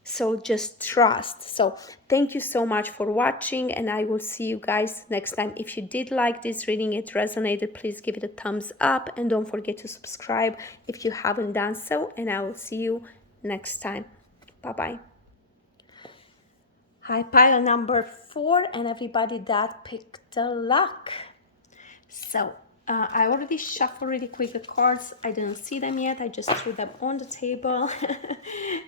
So just trust. So thank you so much for watching, and I will see you guys next time. If you did like this reading, it resonated, please give it a thumbs up and don't forget to subscribe if you haven't done so, and I will see you next time. Bye-bye. Hi, pile number 4 and everybody that picked the luck. So I already shuffled really quick the cards. I didn't see them yet. I just threw them on the table.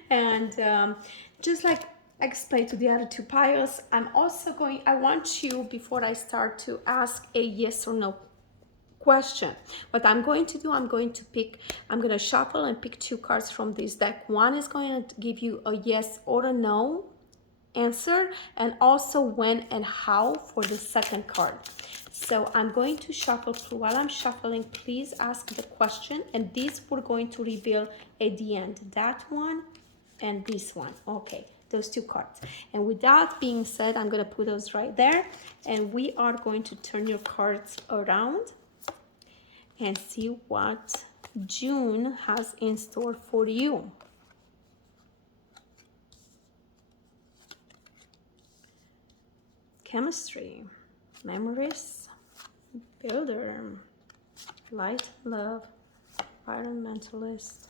And just like I explained to the other 2 piles, I want you, before I start, to ask a yes or no question. What I'm going to do, I'm going to shuffle and pick 2 cards from this deck. One is going to give you a yes or a no answer, and also when and how for the second card. So I'm going to shuffle through. While I'm shuffling, please ask the question, and these we're going to reveal at the end. That one and this one. Okay, those 2 cards. And with that being said, I'm going to put those right there, and we are going to turn your cards around and see what June has in store for you. Chemistry, memories, builder, light, love, environmentalist,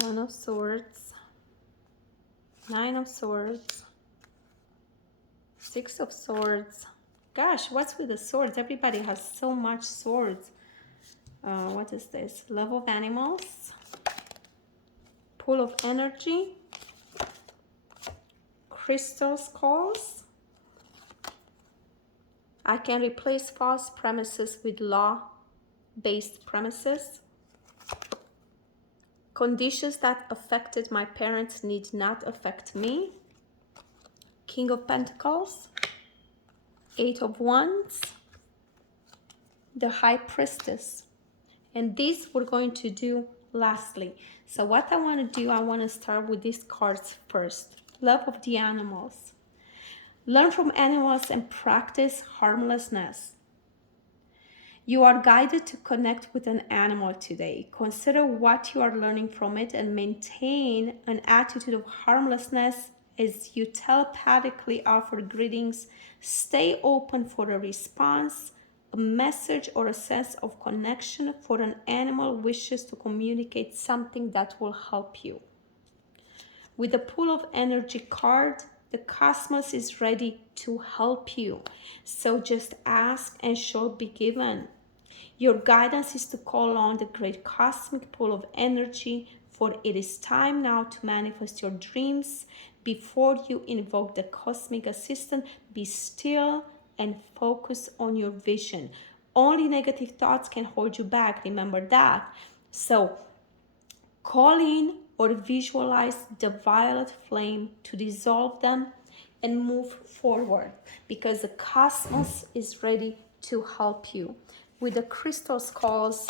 7 of Swords, 9 of Swords, 6 of Swords. Gosh, what's with the swords? Everybody has so much swords. What is this? Love of animals, pool of energy, crystal skulls. I can replace false premises with law-based premises. Conditions that affected my parents need not affect me. King of Pentacles, 8 of Wands, the High Priestess. And this we're going to do lastly. So what I want to do, I want to start with these cards first. Love of the animals. Learn from animals and practice harmlessness. You are guided to connect with an animal today. Consider what you are learning from it and maintain an attitude of harmlessness as you telepathically offer greetings. Stay open for a response, a message, or a sense of connection, for an animal wishes to communicate something that will help you. With the Pool of Energy card, the cosmos is ready to help you. So just ask and shall be given. Your guidance is to call on the great cosmic pool of energy, for it is time now to manifest your dreams. Before you invoke the cosmic assistant, be still and focus on your vision. Only negative thoughts can hold you back. Remember that. So call in or visualize the violet flame to dissolve them and move forward, because the cosmos is ready to help you. With the crystal skulls,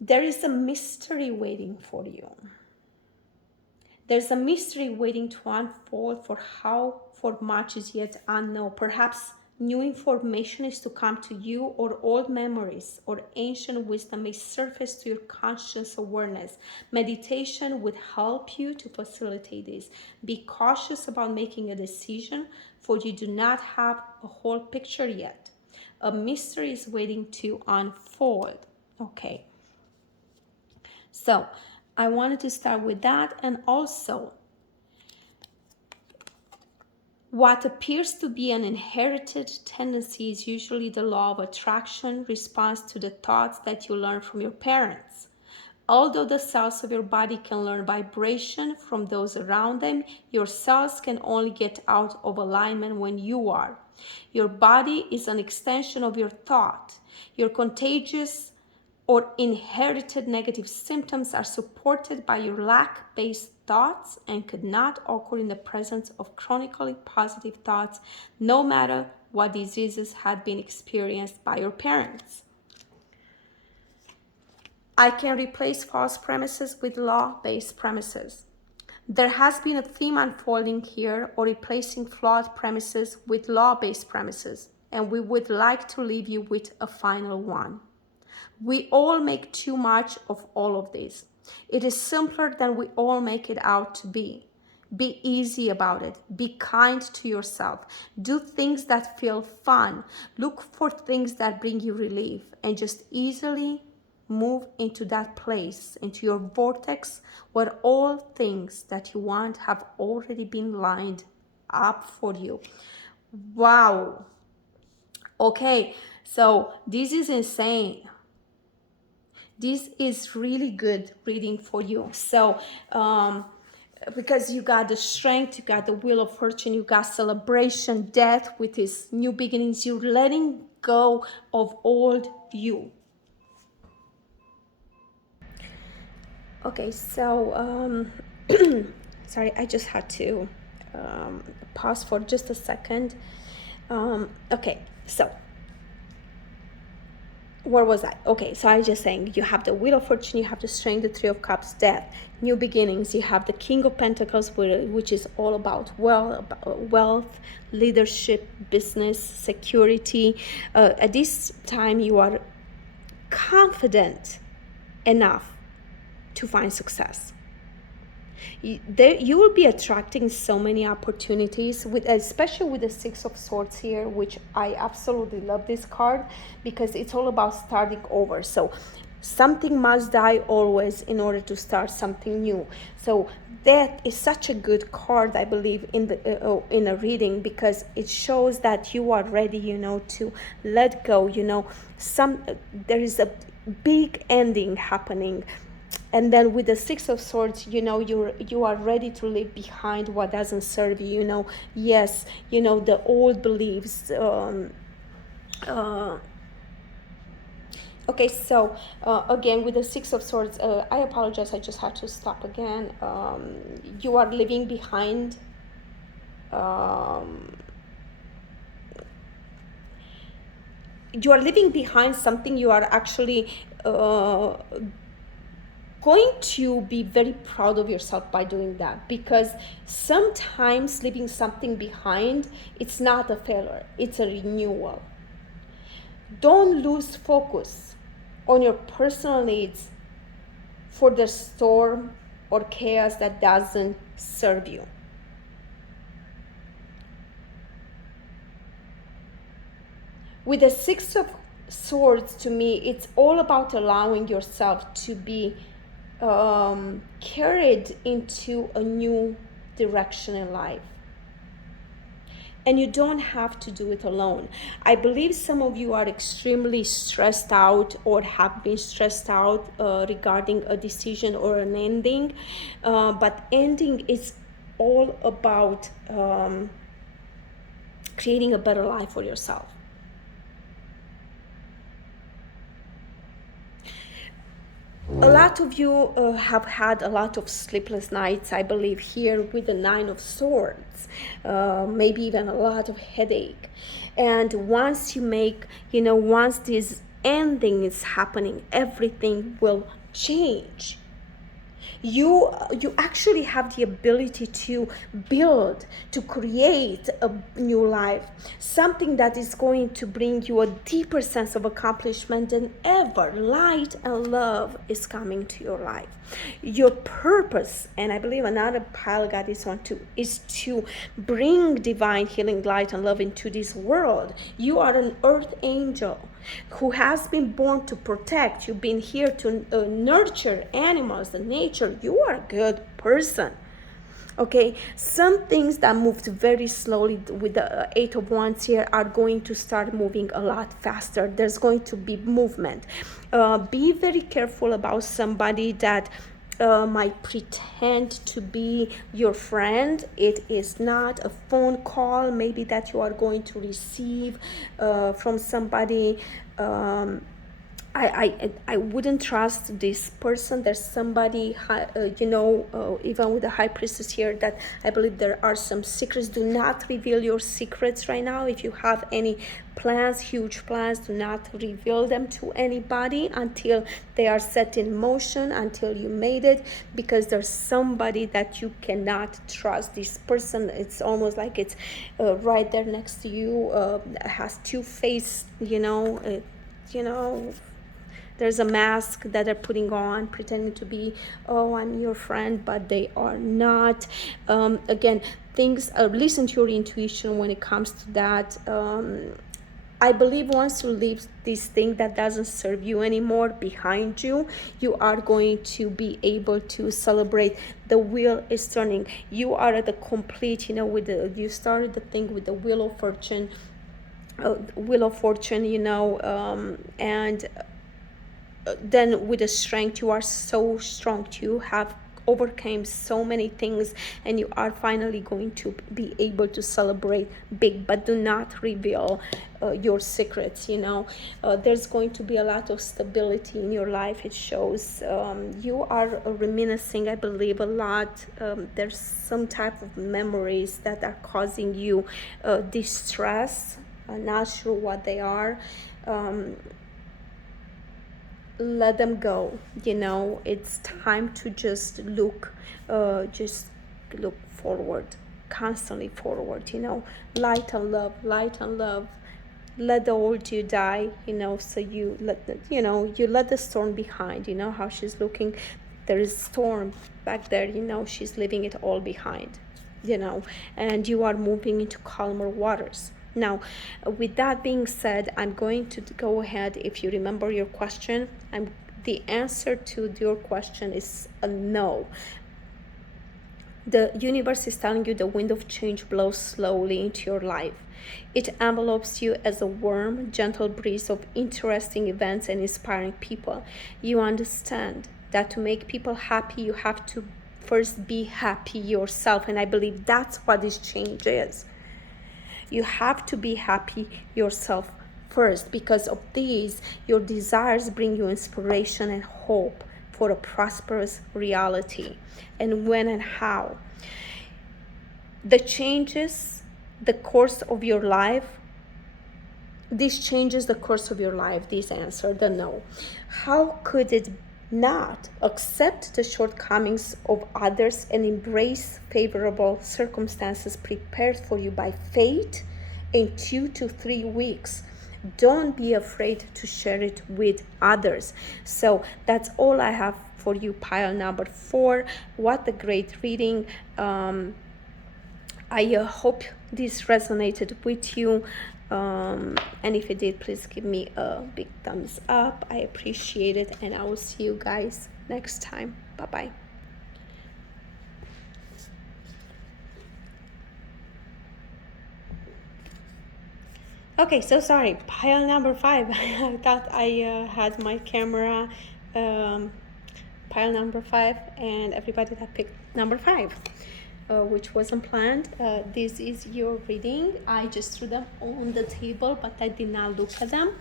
there is a mystery waiting for you. There's a mystery waiting to unfold, for much is yet unknown. Perhaps new information is to come to you, or old memories or ancient wisdom may surface to your conscious awareness. Meditation would help you to facilitate this. Be cautious about making a decision, for you do not have a whole picture yet. A mystery is waiting to unfold. Okay. So I wanted to start with that, and also what appears to be an inherited tendency is usually the law of attraction, response to the thoughts that you learn from your parents. Although the cells of your body can learn vibration from those around them, your cells can only get out of alignment when you are. Your body is an extension of your thought. Your contagious or inherited negative symptoms are supported by your lack-based thoughts and could not occur in the presence of chronically positive thoughts, no matter what diseases had been experienced by your parents. I can replace false premises with law-based premises. There has been a theme unfolding here, or replacing flawed premises with law-based premises, and we would like to leave you with a final one. We all make too much of all of this. It is simpler than we all make it out to be. Be easy about it. Be kind to yourself. Do things that feel fun. Look for things that bring you relief, and just easily move into that place, into your vortex where all things that you want have already been lined up for you. Wow. Okay, so this is insane. This is really good reading for you. So, because you got the strength, you got the wheel of fortune, you got celebration, death with its new beginnings. You're letting go of old you. Okay, so sorry, I just had to pause for just a second. Okay, so where was I? Okay, so I was just saying, you have the Wheel of Fortune, you have the Strength, the Three of Cups, Death, new beginnings. You have the King of Pentacles, which is all about wealth, leadership, business, security. At this time, you are confident enough to find success. You will be attracting so many opportunities, especially with the Six of Swords here, which I absolutely love this card because it's all about starting over. So something must die always in order to start something new. So that is such a good card, I believe, in a reading, because it shows that you are ready, to let go. There is a big ending happening. And then with the Six of Swords, you are ready to leave behind what doesn't serve you. Yes, the old beliefs. Okay, so again, with the Six of Swords, I apologize, I just had to stop again. You are leaving behind something. You are actually going to be very proud of yourself by doing that, because sometimes leaving something behind, it's not a failure, it's a renewal. Don't lose focus on your personal needs for the storm or chaos that doesn't serve you. With the Six of Swords, to me, it's all about allowing yourself to be carried into a new direction in life. And you don't have to do it alone. I believe some of you are extremely stressed out or have been stressed out regarding a decision or an ending. But ending is all about creating a better life for yourself. A lot of you have had a lot of sleepless nights, I believe, here with the Nine of Swords, maybe even a lot of headache. And once once this ending is happening, everything will change. You actually have the ability to build, to create a new life, something that is going to bring you a deeper sense of accomplishment than ever. Light and love is coming to your life. Your purpose, and I believe another pile got this one too, is to bring divine healing, light and love into this world. You are an earth angel who has been born to protect. You've been here to nurture animals and nature. You are a good person. Okay, some things that moved very slowly with the Eight of Wands here are going to start moving a lot faster. There's going to be movement. Be very careful about somebody that might pretend to be your friend. It is not a phone call maybe that you are going to receive from somebody. I wouldn't trust this person. There's somebody, even with the high priestess here, that I believe there are some secrets. Do not reveal your secrets right now. If you have any plans, huge plans, do not reveal them to anybody until they are set in motion, until you made it, because there's somebody that you cannot trust. This person, it's almost like it's right there next to you, has two faces, there's a mask that they're putting on, pretending to be, oh, I'm your friend, but they are not. Again, things, listen to your intuition when it comes to that. I believe once you leave this thing that doesn't serve you anymore behind you, you are going to be able to celebrate. The wheel is turning. You are at the complete, you started the thing with the Wheel of Fortune, and then with the strength, you are so strong to have overcame so many things, and you are finally going to be able to celebrate big. But do not reveal your secrets. There's going to be a lot of stability in your life. It shows you are reminiscing, I believe, a lot. There's some type of memories that are causing you distress. I'm not sure what they are. Let them go. It's time to just look forward, constantly forward. Light and love. Let the old you die. So you let the storm behind. How she's looking, there is storm back there. She's leaving it all behind. And you are moving into calmer waters. Now, with that being said, I'm going to go ahead. If you remember your question, the answer to your question is a no. The universe is telling you the wind of change blows slowly into your life. It envelopes you as a warm, gentle breeze of interesting events and inspiring people. You understand that to make people happy, you have to first be happy yourself. And I believe that's what this change is. You have to be happy yourself first. Because of these, your desires bring you inspiration and hope for a prosperous reality. And when and how this changes the course of your life, this answer, the no. How could it not accept the shortcomings of others and embrace favorable circumstances prepared for you by fate in 2 to 3 weeks? Don't be afraid to share it with others. So that's all I have for you, pile number 4. What a great reading. I hope this resonated with you. And if it did, please give me a big thumbs up. I appreciate it, and I will see you guys next time. Bye-bye. Okay, so sorry, pile number 5. I thought I had my camera pile number 5, and everybody that picked number 5. Which wasn't planned. This is your reading. I just threw them on the table, but I did not look at them.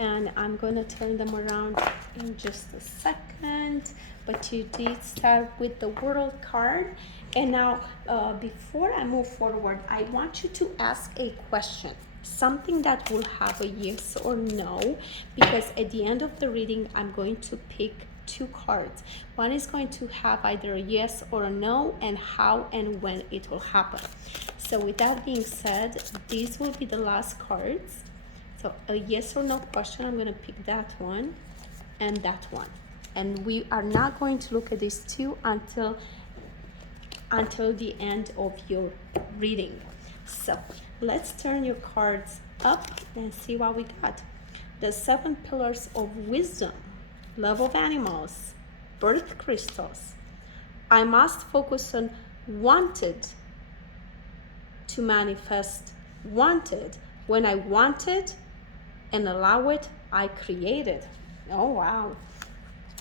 And I'm gonna turn them around in just a second. But you did start with the World card. And now, before I move forward, I want you to ask a question. Something that will have a yes or no, because at the end of the reading, I'm going to pick 2 cards. One is going to have either a yes or a no, and how and when it will happen. So with that being said, these will be the last cards. So a yes or no question, I'm going to pick that one and that one. And we are not going to look at these 2 until the end of your reading. So let's turn your cards up and see what we got. The 7 pillars of wisdom. Love of animals, birth crystals. I must focus on wanted to manifest wanted. When I want it and allow it, I create it. Oh, wow.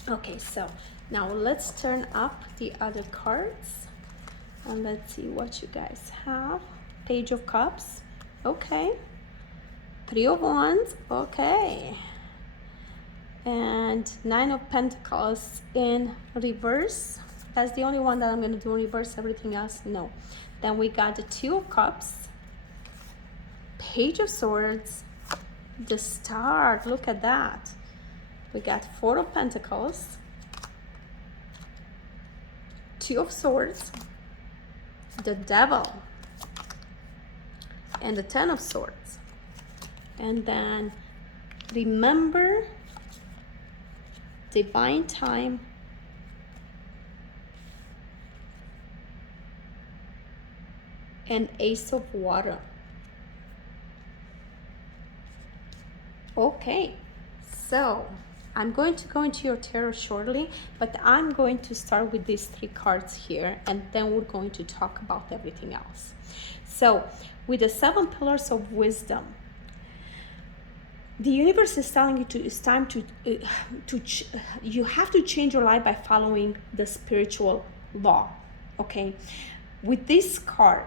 Okay, so now let's turn up the other cards and let's see what you guys have. Page of Cups. Okay. 3 of Wands. Okay. and Nine of Pentacles in reverse. That's the only one that I'm going to do in reverse. Everything else, no. Then we got the Two of Cups, Page of Swords, the Star. Look at that. We got Four of Pentacles, Two of Swords, the Devil, and the Ten of Swords. And then remember, divine time, and Ace of Water. Okay, so I'm going to go into your tarot shortly, but I'm going to start with these three cards here, and then we're going to talk about everything else. So with the 7 pillars of wisdom, the universe is telling you it's time to you have to change your life by following the spiritual law. Okay, with this card,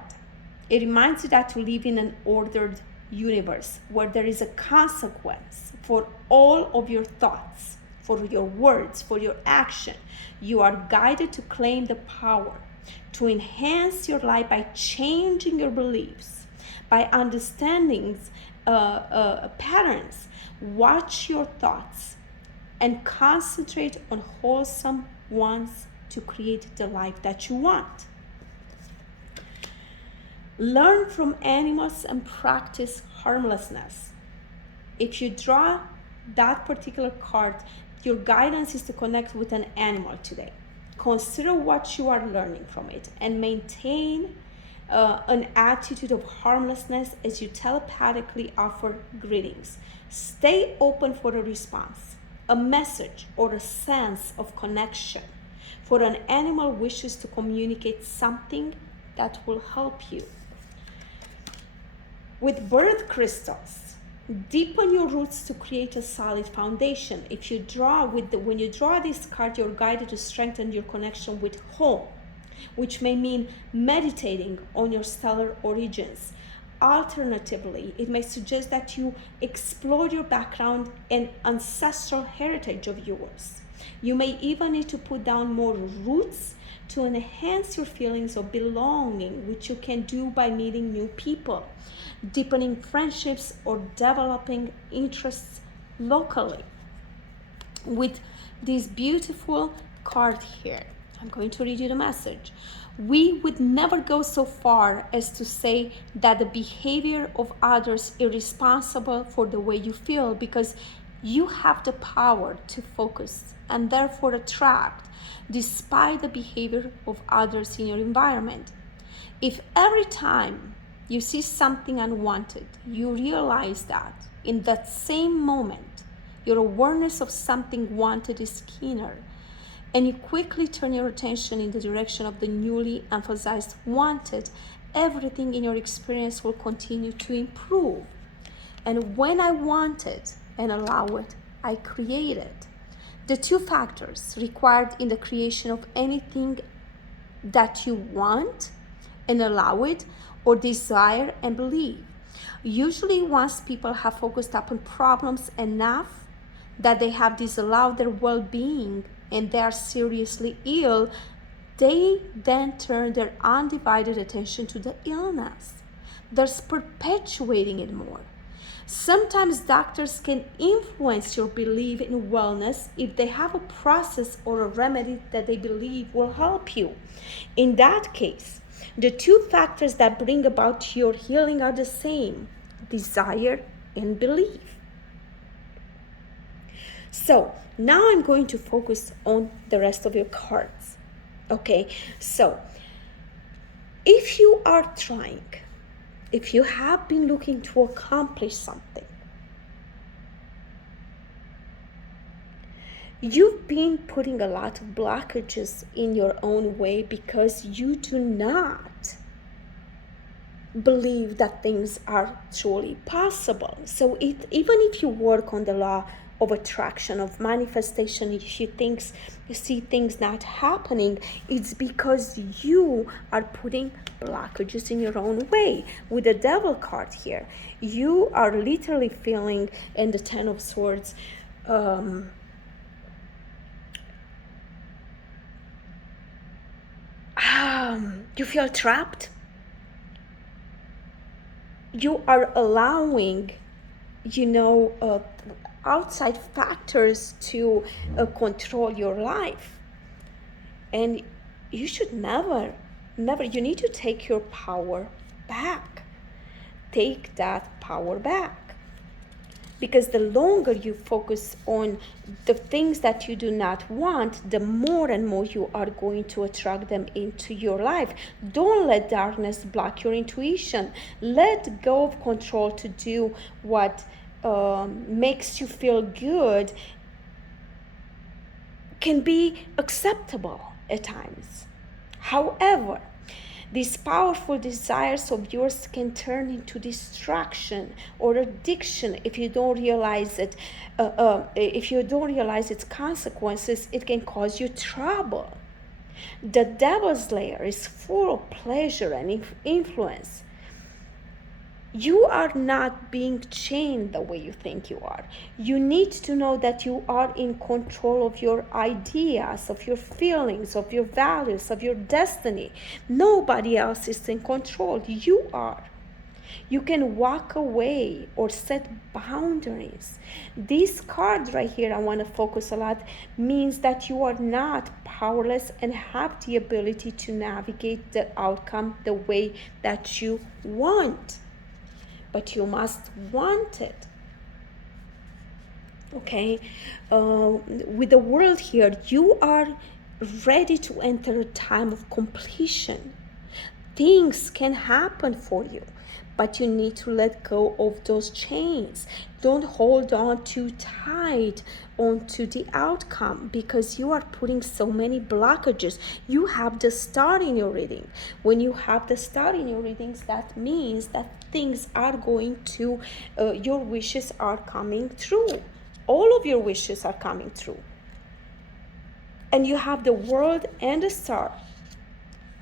it reminds you that to live in an ordered universe where there is a consequence for all of your thoughts, for your words, for your action. You are guided to claim the power to enhance your life by changing your beliefs, by understanding patterns. Watch your thoughts and concentrate on wholesome ones to create the life that you want. Learn from animals and practice harmlessness. If you draw that particular card, your guidance is to connect with an animal today. Consider what you are learning from it and maintain an attitude of harmlessness as you telepathically offer greetings. Stay open for a response, a message, or a sense of connection. For an animal wishes to communicate something that will help you. With birth crystals, deepen your roots to create a solid foundation. If you draw when you draw this card, you're guided to strengthen your connection with home, which may mean meditating on your stellar origins. Alternatively, it may suggest that you explore your background and ancestral heritage of yours. You may even need to put down more roots to enhance your feelings of belonging, which you can do by meeting new people, deepening friendships, or developing interests locally. With this beautiful card here, I'm going to read you the message. We would never go so far as to say that the behavior of others is responsible for the way you feel, because you have the power to focus and therefore attract despite the behavior of others in your environment. If every time you see something unwanted, you realize that in that same moment, your awareness of something wanted is keener, and you quickly turn your attention in the direction of the newly emphasized wanted, everything in your experience will continue to improve. And when I want it and allow it, I create it. The two factors required in the creation of anything that you want and allow it, or desire and believe. Usually once people have focused upon problems enough that they have disallowed their well-being and they are seriously ill, they then turn their undivided attention to the illness, thus perpetuating it more. Sometimes doctors can influence your belief in wellness if they have a process or a remedy that they believe will help you. In that case, the two factors that bring about your healing are the same: desire and belief. So now I'm going to focus on the rest of your cards. Okay, so if you are trying, if you have been looking to accomplish something, you've been putting a lot of blockages in your own way because you do not believe that things are truly possible. So even if you work on the law of attraction, of manifestation, if you see things not happening, it's because you are putting blockages in your own way. With the Devil card here, you are literally feeling, in the Ten of Swords, You feel trapped? You are allowing, outside factors to control your life. And you should never, you need to take your power back. Take that power back. Because the longer you focus on the things that you do not want, the more and more you are going to attract them into your life. Don't let darkness block your intuition. Let go of control to do what makes you feel good can be acceptable at times. However, these powerful desires of yours can turn into distraction or addiction if you don't realize it. If you don't realize its consequences, it can cause you trouble. The devil's lair is full of pleasure and influence. You are not being chained the way you think you are. You need to know that you are in control of your ideas, of your feelings, of your values, of your destiny. Nobody else is in control. You are. You can walk away or set boundaries. This card right here, I want to focus a lot, means that you are not powerless and have the ability to navigate the outcome the way that you want. But you must want it. Okay? With the world here, you are ready to enter a time of completion. Things can happen for you, but you need to let go of those chains. Don't hold on too tight onto the outcome because you are putting so many blockages. You have the star in your reading. When you have the star in your readings, that means that things are going to, your wishes are coming true. All of your wishes are coming true. And you have the world and the star.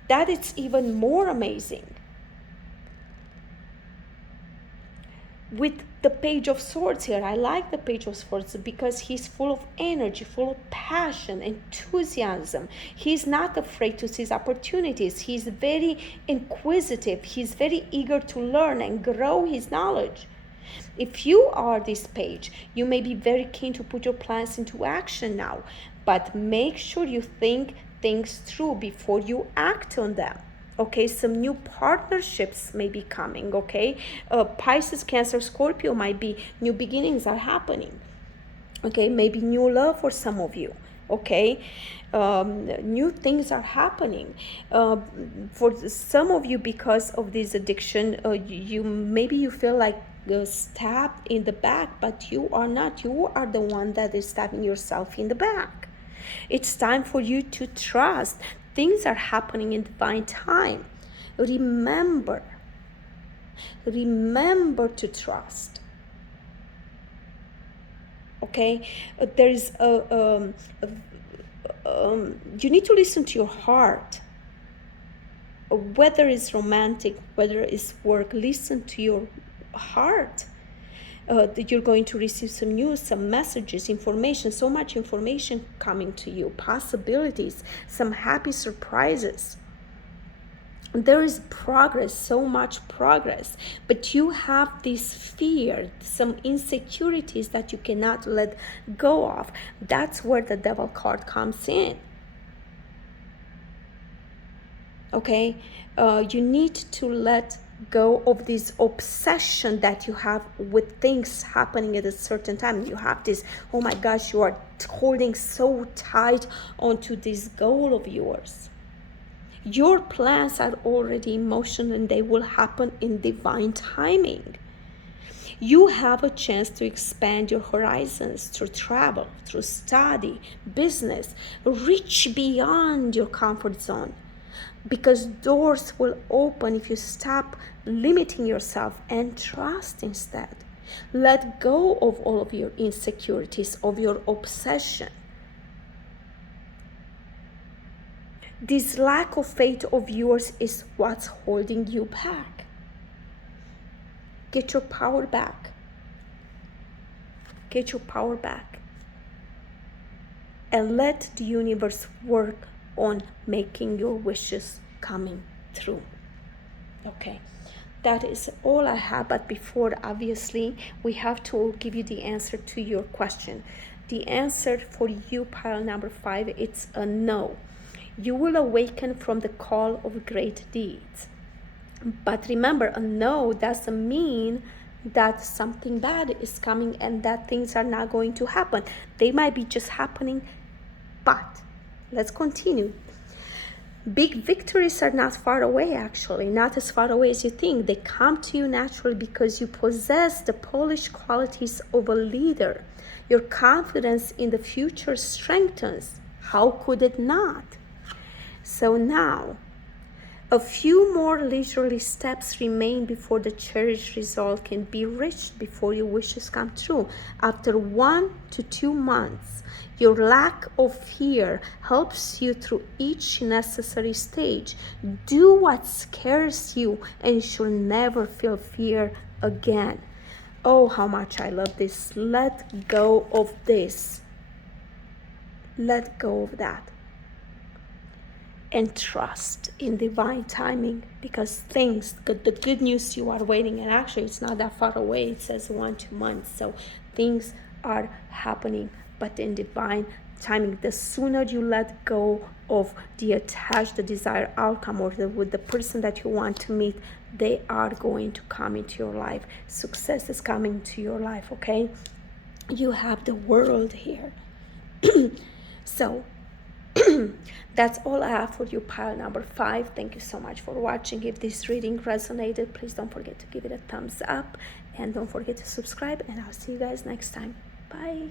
That is even more amazing. With the Page of Swords here, I like the Page of Swords because he's full of energy, full of passion, enthusiasm. He's not afraid to seize opportunities. He's very inquisitive. He's very eager to learn and grow his knowledge. If you are this page, you may be very keen to put your plans into action now, but make sure you think things through before you act on them. Okay, some new partnerships may be coming, okay? Pisces, Cancer, Scorpio might be new beginnings are happening. Okay, maybe new love for some of you, okay? New things are happening. For some of you, because of this addiction, maybe you feel like stabbed in the back, but you are not. You are the one that is stabbing yourself in the back. It's time for you to trust. Things are happening in divine time. Remember to trust. Okay, you need to listen to your heart. Whether it's romantic, whether it's work, listen to your heart. You're going to receive some news, some messages, information, so much information coming to you, possibilities, some happy surprises. There is progress, so much progress, but you have this fear, some insecurities that you cannot let go of. That's where the Devil card comes in. Okay, you need to let go of this obsession that you have with things happening at a certain time. You have this, oh my gosh, you are holding so tight onto this goal of yours. Your plans are already in motion and they will happen in divine timing. You have a chance to expand your horizons through travel, through study, business, reach beyond your comfort zone. Because doors will open if you stop limiting yourself and trust instead. Let go of all of your insecurities, of your obsession. This lack of faith of yours is what's holding you back. Get your power back. Get your power back. And let the universe work on making your wishes coming through. Okay, that is all I have. But before, obviously, we have to give you the answer to your question. The answer for you, pile number 5, it's a no. You will awaken from the call of great deeds. But remember, a no doesn't mean that something bad is coming and that things are not going to happen. They might be just happening, but let's continue. Big victories are not far away, actually, not as far away as you think. They come to you naturally because you possess the polished qualities of a leader. Your confidence in the future strengthens. How could it not? So now, a few more leisurely steps remain before the cherished result can be reached, before your wishes come true. After 1 to 2 months, your lack of fear helps you through each necessary stage. Do what scares you, and you shall never feel fear again. Oh, how much I love this. Let go of this. Let go of that. And trust in divine timing, because things, the good news you are waiting, and actually it's not that far away. It says 1 to 2 months. So things are happening, but in divine timing. The sooner you let go of the attached, the desired outcome, or with the person that you want to meet, they are going to come into your life. Success is coming to your life, okay? You have the world here. So that's all I have for you, pile number 5. Thank you so much for watching. If this reading resonated, please don't forget to give it a thumbs up, and don't forget to subscribe, and I'll see you guys next time. Bye.